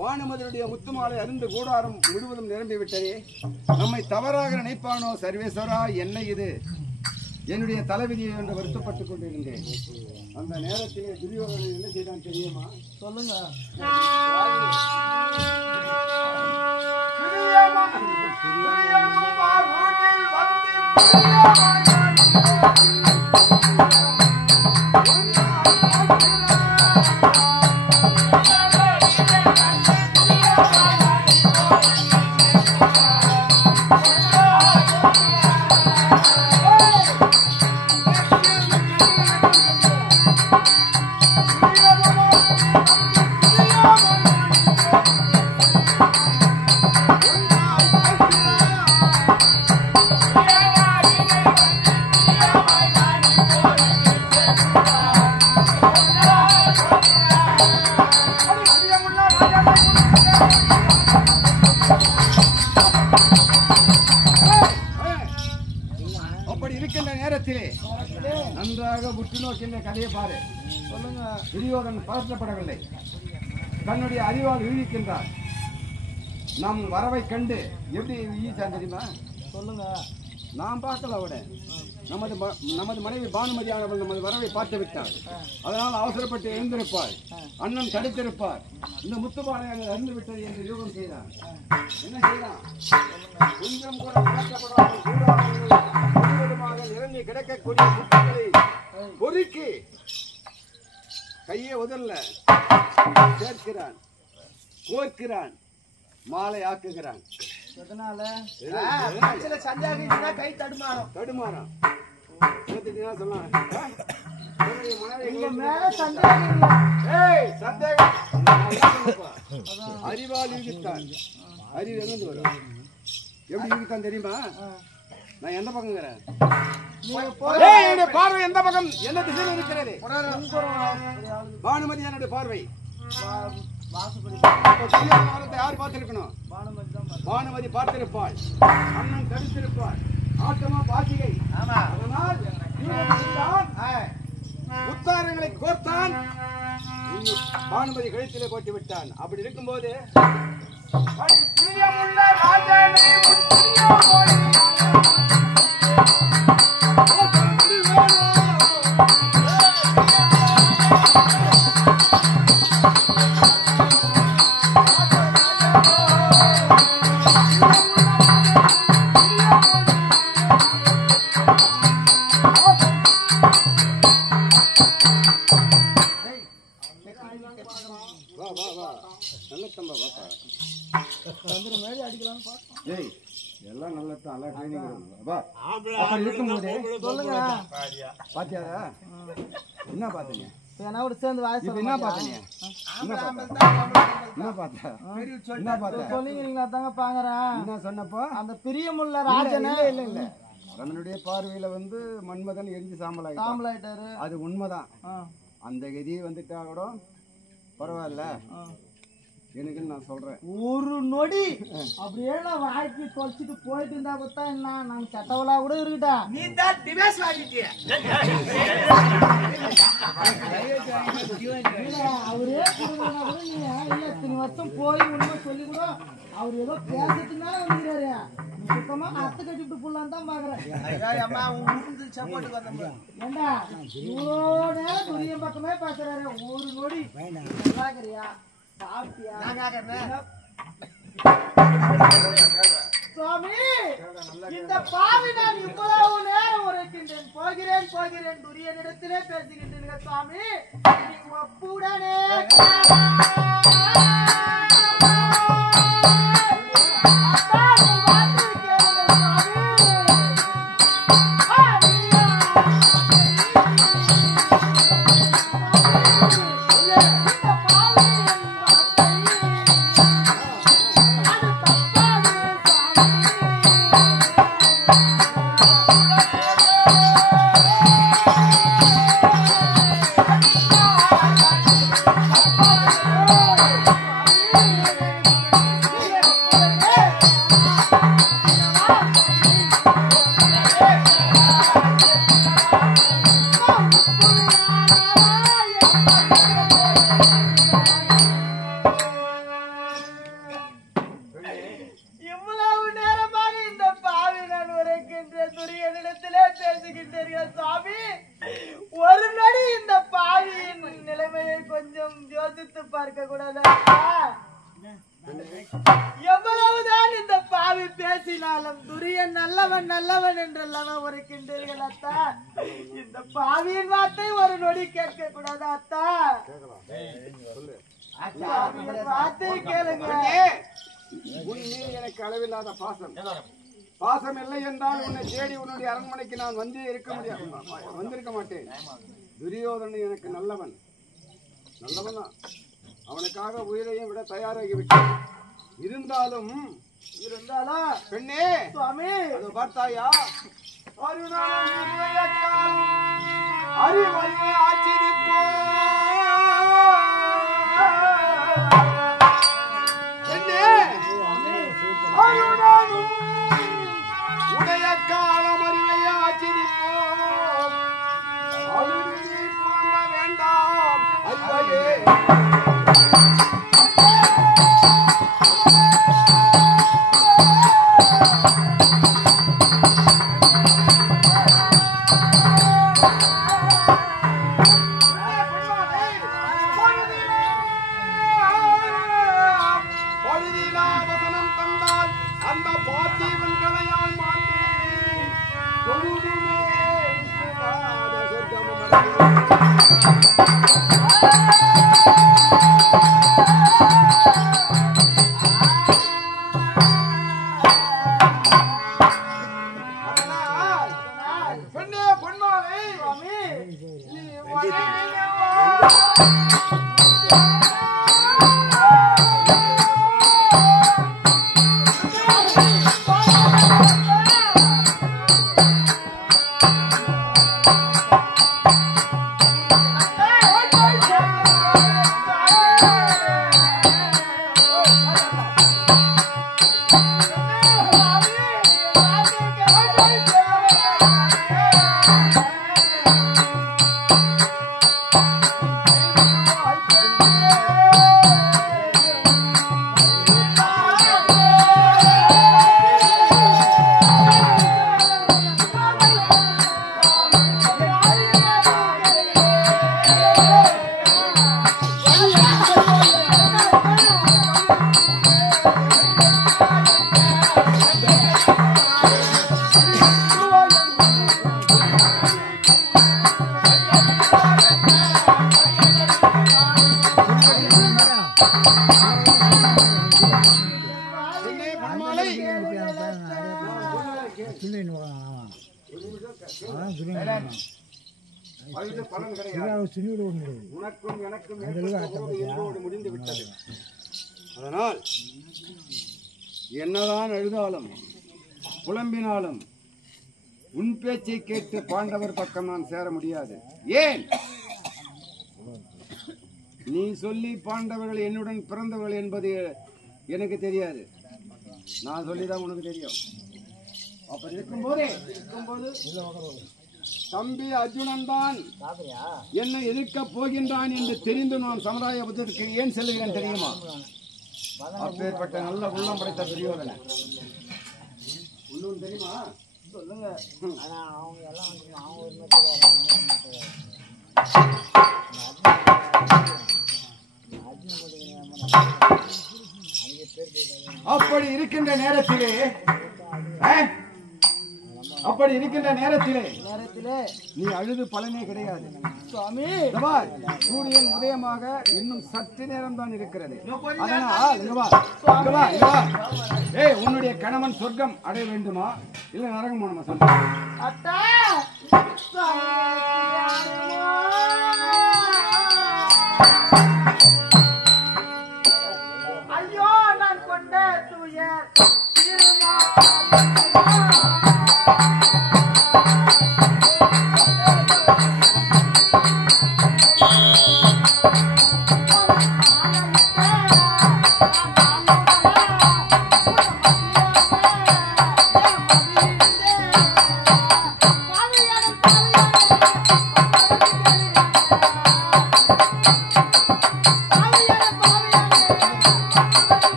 பானுமதியுடைய முத்துமாலை அருந்து கூடாரம் முழுவதும் நிரம்பிவிட்டதே. நம்மை தவறாக நினைப்பானோ சர்வேஸ்வரா, என்ன இது என்னுடைய தலைவிதியை என்று வருத்தப்பட்டுக் கொண்டிருந்தேன். அந்த நேரத்திலே துரியோதனன் என்ன செய்தான் தெரியுமா? சொல்லுங்க. நன்றாக உற்று நோக்கின்ற கதையை பாரு. சொல்லுங்க. துரியோதனன் பதற்றப்படவில்லை. தன்னுடைய அறிவால் ஈழிக்கின்றார். நம் வரவை கண்டு எப்படி ஈச்சான் தெரியுமா? சொல்லுங்க. நாம் பார்க்கல அவட. நமது மனைவி பானுமதியானவள் நமது வரவை பார்த்து விட்டார். அதனால் அவசரப்பட்டு எழுந்திருப்பார். அண்ணன் தடுத்திருப்பார். இந்த முத்துமாலையாக அறிந்து விட்டது என்று யோகம் செய்தார். என்ன செய்தான்? கொஞ்சம் கூட நிரம்பி கிடக்கக்கூடிய முத்துக்களை பொறுக்கி கையை உதல்ல சேர்க்கிறான், கோர்க்கிறான், மாலை ஆக்குகிறான். கை தடுமாறும். அறிவால் ஈகித்தான். அறிவு எங்க வரும்? எப்படி ஈகித்தான் தெரியுமா? நான் எந்த பக்கம் பார்வை எந்த பக்கம் எந்த திசையில் இருக்கிறது? பானுமதி என்னுடைய பார்வை. யார் பார்த்திருக்கணும்? பானுமதி பார்த்திருப்பாள். அண்ணன் தடுத்திருப்பாள். ஆட்டமா பாசிகை. அதனால் உத்தாரங்களை கோர்த்தான், பானுமதி கழுத்திலே போட்டு விட்டான். அப்படி இருக்கும்போது பிரியமுள்ள ராஜனை எல்லாம் நல்லதான், நல்லா ட்ரைனிங் அப்படி இருக்கும்போது சொல்லுங்க. பாத்தியா என்ன பாத்தீங்க? சேர்ந்து வாய்ஸ் என்ன பாத்தீங்க? என்ன பார்த்தா? என்ன பார்த்தா? சொல்லிக்கிறீங்களா தாங்க பாக்குறேன். என்ன சொன்னப்போ அந்த பிரியமுள்ள ராஜனே இல்ல இல்ல அவனுடைய பார்வையில வந்து மன்மதன் எரிஞ்சு சாம்பலாயிட்டாரு. அது உண்மைதான். அந்த கதி வந்துட்டா கூட பரவாயில்ல எனக்கு நான் சொல்றேன். ஒரு நொடி அப்படியே நான் வாய்க்கு தொலைச்சிட்டு போயிட்டு இருந்தா பார்த்தா என்ன நான் சட்டவலா கூட இருக்கட்டா. நீ தான் டிவைஸ் வாங்கிட்டிய. அவரே கூட நீ இத்தனை வருஷம் போய் உண்மை சொல்லி கூட அவர் ஏதோ பேசுறதுனால வந்துக்கிறாரு. சுத்தமா அத்து கட்டிட்டு போடலாம் தான் பாக்குறேன். ஏண்டா இவ்வளோ நேரம் துரிய பக்கமே பேசுறாரு. ஒரு நொடி நல்லாக்கிறியா சுவாமி, இந்த பாவி நான் இவ்வளவு நேரம் உரைக்கின்றேன். போகிறேன் போகிறேன் துரியனிடத்திலே பேசுகின்றீர்கள் சுவாமி. ஒப்புடனே எவ்வளவுதான் இந்த பாவி பேசினாலும் துரியன் நல்லவன் நல்லவன் என்றெல்லாம் உரைக்கின்றீர்கள் அத்தா. இந்த பாவியின் வார்த்தை ஒரு நொடி கேட்க கூடாது அத்தா. வார்த்தை கேளுங்க. எனக்கு அளவில்லாத பாசம் பாசம் இல்லை என்றால் உன்னை தேடி உன்னுடைய அரண்மனைக்கு நான் வந்திருக்க மாட்டேன். துரியோதனன் எனக்கு நல்லவன் நல்லவன் அவனுக்காக உயிரையும் விட தயாராகிவிட்டேன். இருந்தாலும் பெண்ணே சுவாமி அது பார்த்தாயா உடைய காலம் அறிவை ஆச்சரிப்போம் வேண்டாம் அறிவையே உனக்கும் எனக்கும் முடிந்து விட்டது. அதனால் என்னதான் அழுதாலும் புலம்பினாலும் உன் பேச்சை கேட்டு பாண்டவர் பக்கம் நான் சேர முடியாது. ஏன்? நீ சொல்லி பாண்டவர்கள் என்னுடன் பிறந்தவர்கள் என்பது எனக்கு தெரியாது. நான் சொல்லிதான் உனக்கு தெரியும். அப்படி இருக்கும்போது தம்பி அர்ஜுனன் தான் என்னை எதிர்க்க போகின்றான் என்று தெரிந்து நான் சமுதாய புத்தகத்துக்கு ஏன் செல்கிறேன் தெரியுமா? அப்பேற்பட்ட நல்ல உள்ளம் படைத்த பெரியோர்கள் உள்ளூர் தெரியுமா? சொல்லுங்க. அப்படி இருக்கின்ற நேரத்திலே நீ அழுது பலனே கிடையாது சுவாமி. சூரியன் உதயமாக இன்னும் சற்று நேரம் தான் இருக்கிறது. அதனால் உன்னுடைய கணவன் சொர்க்கம் அடைய வேண்டுமா இல்ல நரகம் போனமா சொல்ல? ஐயோ நான் கொண்ட தூயர்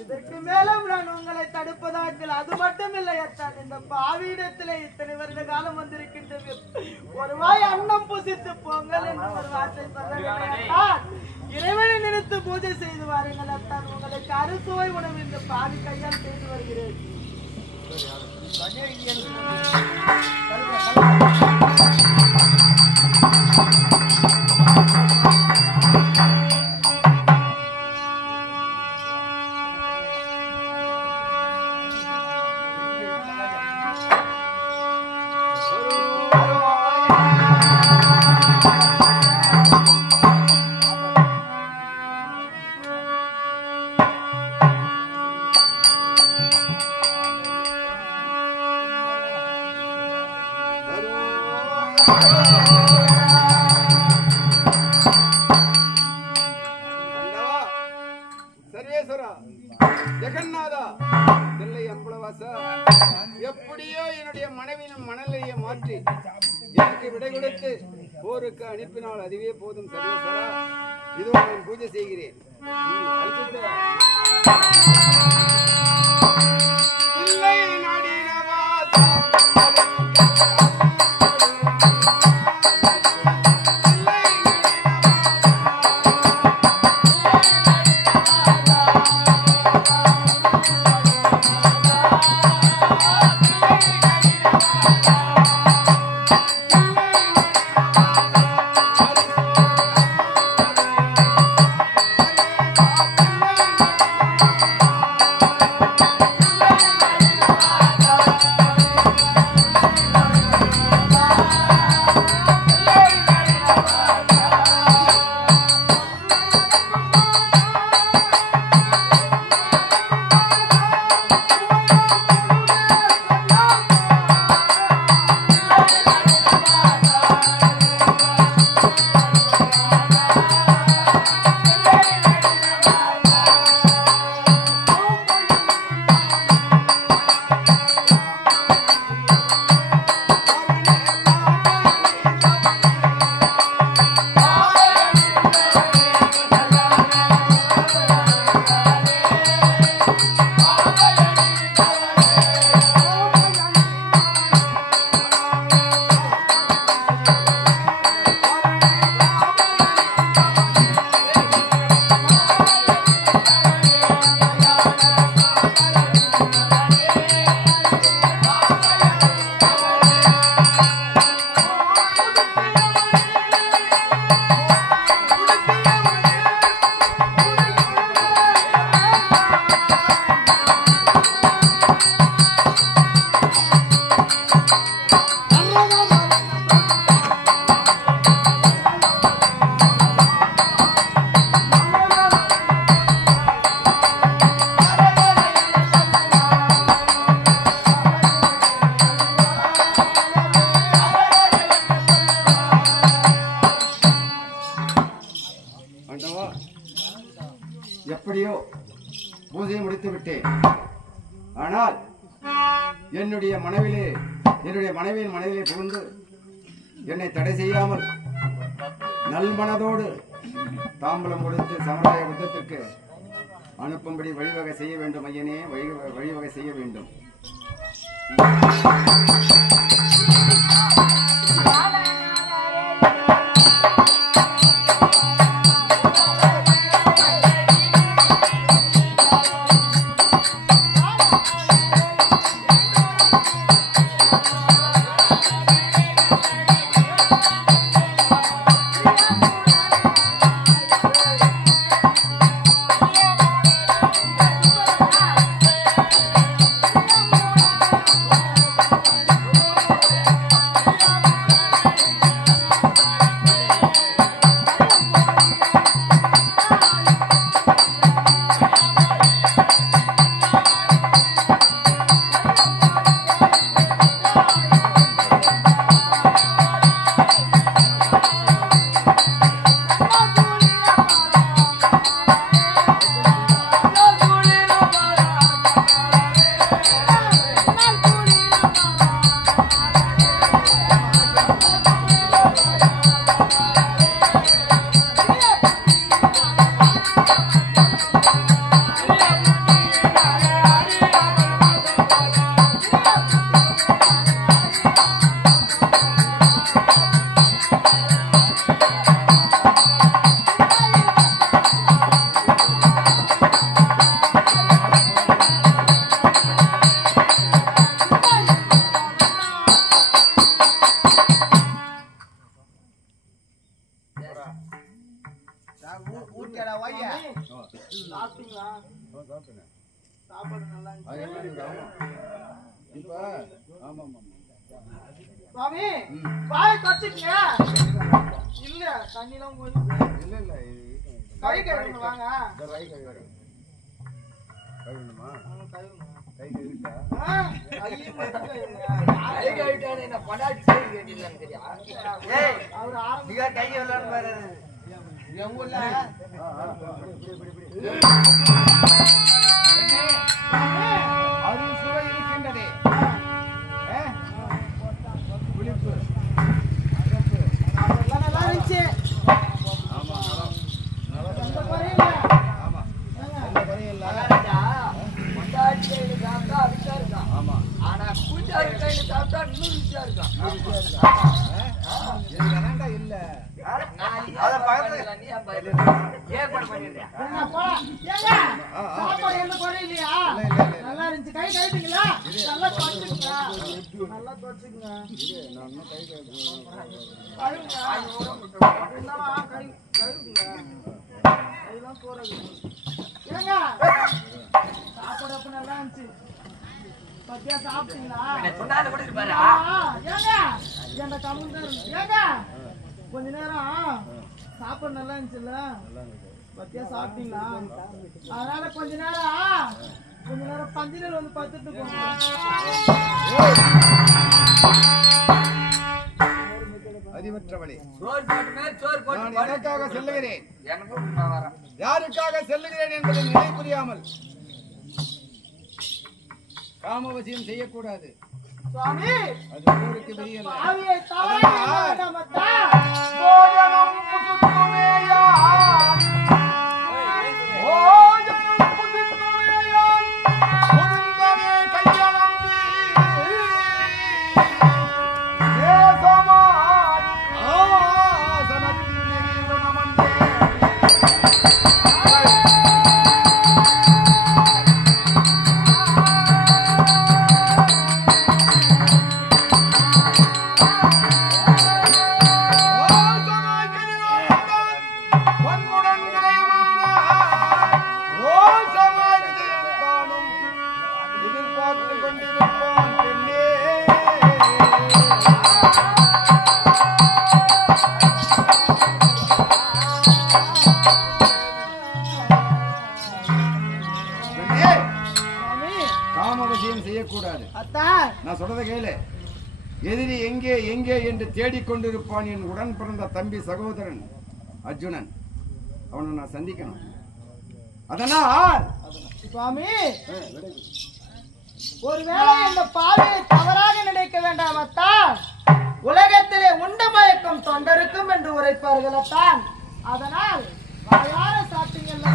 இதற்கு மேலும் நான் உங்களை தடுப்பதாக்கள் அது மட்டும் இல்லை. இந்த பாவியிடத்திலே இத்தனை வருட காலம் வந்திருக்கின்றது. ஒரு வாய் அன்னம் புசித்து போங்கள் என்று ஒரு வார்த்தை சொல்ல இறைவனை நினைத்து பூஜை செய்து வாருங்கள் அத்தான். உங்களுக்கு அறுசுவை உணவு இந்த பாவி கையால் செய்து வருகிறேன். ஜெகநாதா, தில்லை அம்பலவாசா, எப்படியோ என்னுடைய மனைவியின் மணலையை மாற்றி எனக்கு விடை கொடுத்து போருக்கு அனுப்பினால் அதுவே போதும். சர்வேஸ்வரா, இதோ நான் பூஜை செய்கிறேன். தில்லை நாடினவாசா எப்படியோ பூஜையை முடித்து விட்டேன். ஆனால் என்னுடைய மனைவியின் மனதிலே புகுந்து என்னை தடை செய்யாமல் நல்மனதோடு தாம்பலம் கொடுத்து சமுதாய யுத்தத்திற்கு அனுப்பும்படி வழிவகை செய்ய வேண்டும். ஐயனே, வழிவகை செய்ய வேண்டும். சுவாமி, வாயை கடிச்சிட்டீங்க. இல்ல, தண்ணிலாம் கை கழுவணும். வாங்க. இருக்கின்றதே நல்லா இருந்துச்சு. நல்லா இருந்துச்சு. கை கழுவிட்டீங்களா? நல்லா தொடச்சுக்குங்க. நல்லா தொடச்சுக்குங்க. சாப்பாடு அப்ப நல்லா இருந்துச்சு. பத்தியா சாப்பிட்டீங்களா? ஏங்க தமிழ் தான் இருந்துச்சு. ஏங்க கொஞ்ச நேரம் சாப்பாடு நல்லா இருந்துச்சுல்ல, பத்தியா சாப்பிட்டீங்களா? அதனால கொஞ்ச நேரம் பஞ்சினர் வந்து பத்துட்டு போங்க. அறிவற்றவளே, நான் எதற்காக செல்லுகிறேன், யாருக்காக செல்லுகிறேன் என்பதை நிலை புரியாமல் காமவசியம் செய்யக்கூடாது. சுவாமி, அது ஊருக்கு தெரியல. பாவியை தவறாக எண்ணாதமத்தா. கொண்டிருப்போம் பெண்ணே. பெண்ணே, சுவாமி, காமவசியம் செய்யக்கூடாது. அத்தான் நான் சொல்றதை கேளு. எதிரி எங்கே எங்கே என்று தேடிக்கொண்டிருப்பான் என் உடன் பிறந்த தம்பி சகோதரன் அர்ஜுனன். அவனை நான் சந்திக்கணும். அதனால் சுவாமி, ஒருவேளை இந்த பாதையை தவறாக நினைக்க வேண்டாம் அத்தான். உலகத்திலே உண்ட மயக்கம் தொண்டருக்கும் என்று உரைப்பார்கள் அத்தான். அதனால் வாயார சாப்பிட்டீங்களா,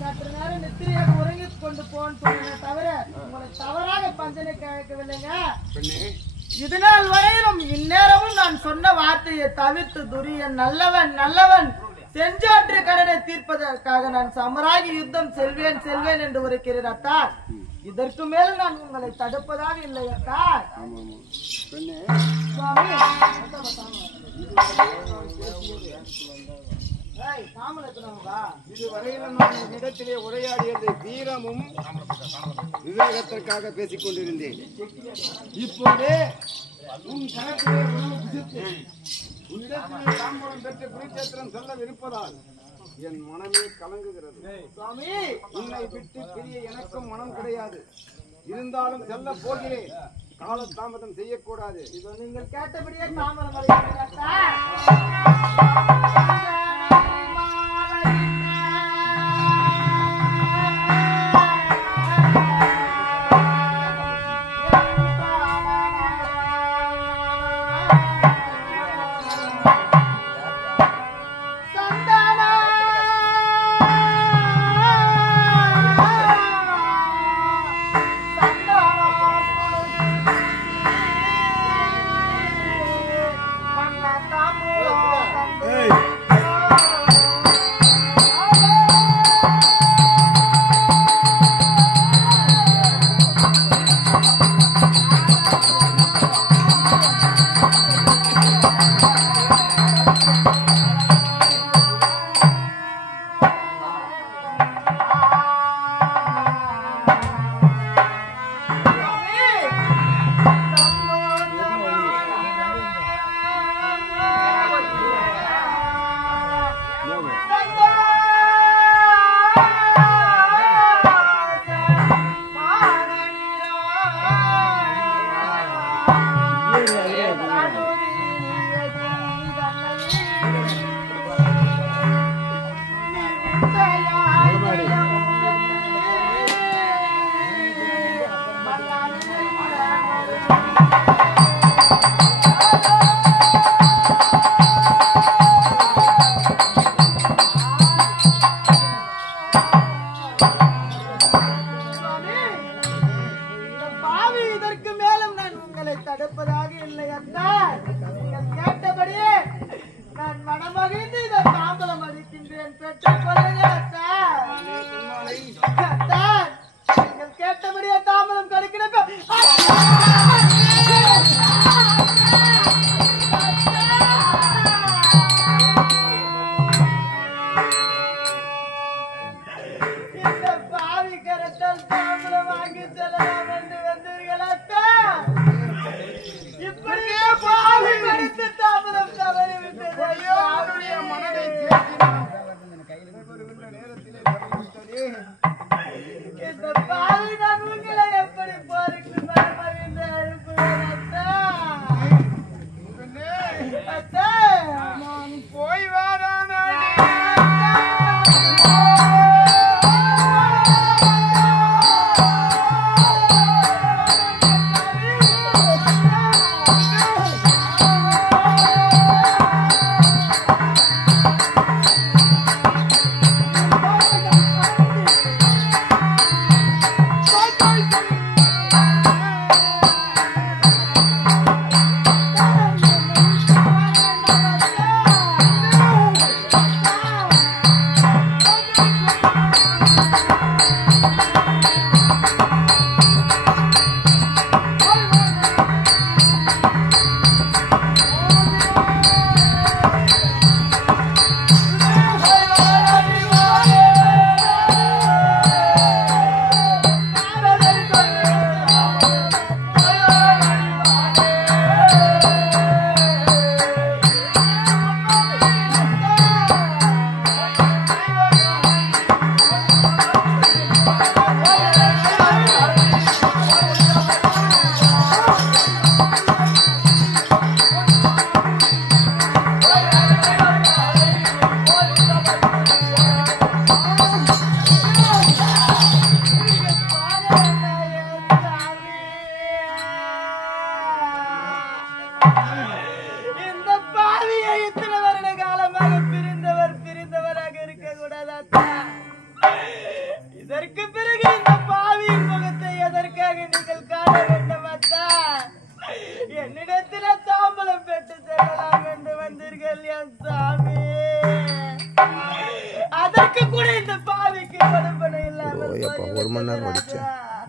சற்று நேரம் நித்திரையாக உறங்கிக் கொண்டு போன்னு சொன்னே தவிர உங்களை தவறாக பஞ்சனை கேட்கவில்லைங்க. இதுநாள் வரையிலும் இந்நேரமும் நான் சொன்ன வார்த்தையை தவிர்த்து துரியன் நல்லவன் நல்லவன் செஞ்சாற்று கடனை தீர்ப்பதற்காக நான் சமராகி யுத்தம் செல்வேன் செல்வேன் என்று உரைக்கிறேன் அத்தா. இதற்கு மேலும் நான் உங்களை தடுப்பதாக இல்லை அத்தா. சுவாமி, இதுவரையிலும் நான் இடத்திலே உரையாடியது வீரமும் விவேகத்திற்காக பேசிக் கொண்டிருந்தேன். இப்போதே உன் கணக்கிலே உணவு புசித்து உன்னிடத்திலே தாம்பூலம் பெற்று குருச்சேத்திரம் செல்லவிருப்பதால் என் மனமே கலங்குகிறது. சுவாமி, உன்னை விட்டு பிரிய எனக்கும் மனம் கிடையாது. இருந்தாலும் செல்ல போகிறேன். கால தாமதம் செய்யக்கூடாது. இதோ நீங்கள் கேட்டபடியே தாமரம் அடைகிறேன் அத்தா. தடுப்பதாக இல்லை அத்தா. நீங்கள் கேட்டபடியே நான் மனமகிழ்ந்து இதை தாம்பலம் அளிக்கின்றேன். பெற்றுக் கொள்ளுங்கள் அத்தா. அத்தா, நீங்கள் கேட்டபடியே தாம்பலம் கிடைக்கிறது. இந்த பாவி கரத்தால் தாம்பலம் வாங்கி செல்லலாம் என்று வந்தீர்கள் அத்தா. இப்படியே பாவி மடித்து தாமதம் தவறிவிட்டது. அவருடைய மனதை தேற்றினான். நேரத்திலே தவறிவிட்டதே. இந்த பாவி நான் உங்களை எப்படி போருக்கு மனமகிழ்ந்து அனுப்புவேன் அத்தா. அத்தா, நான் போய் வாரானாடி. காதலை கொண்டு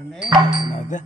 என்னது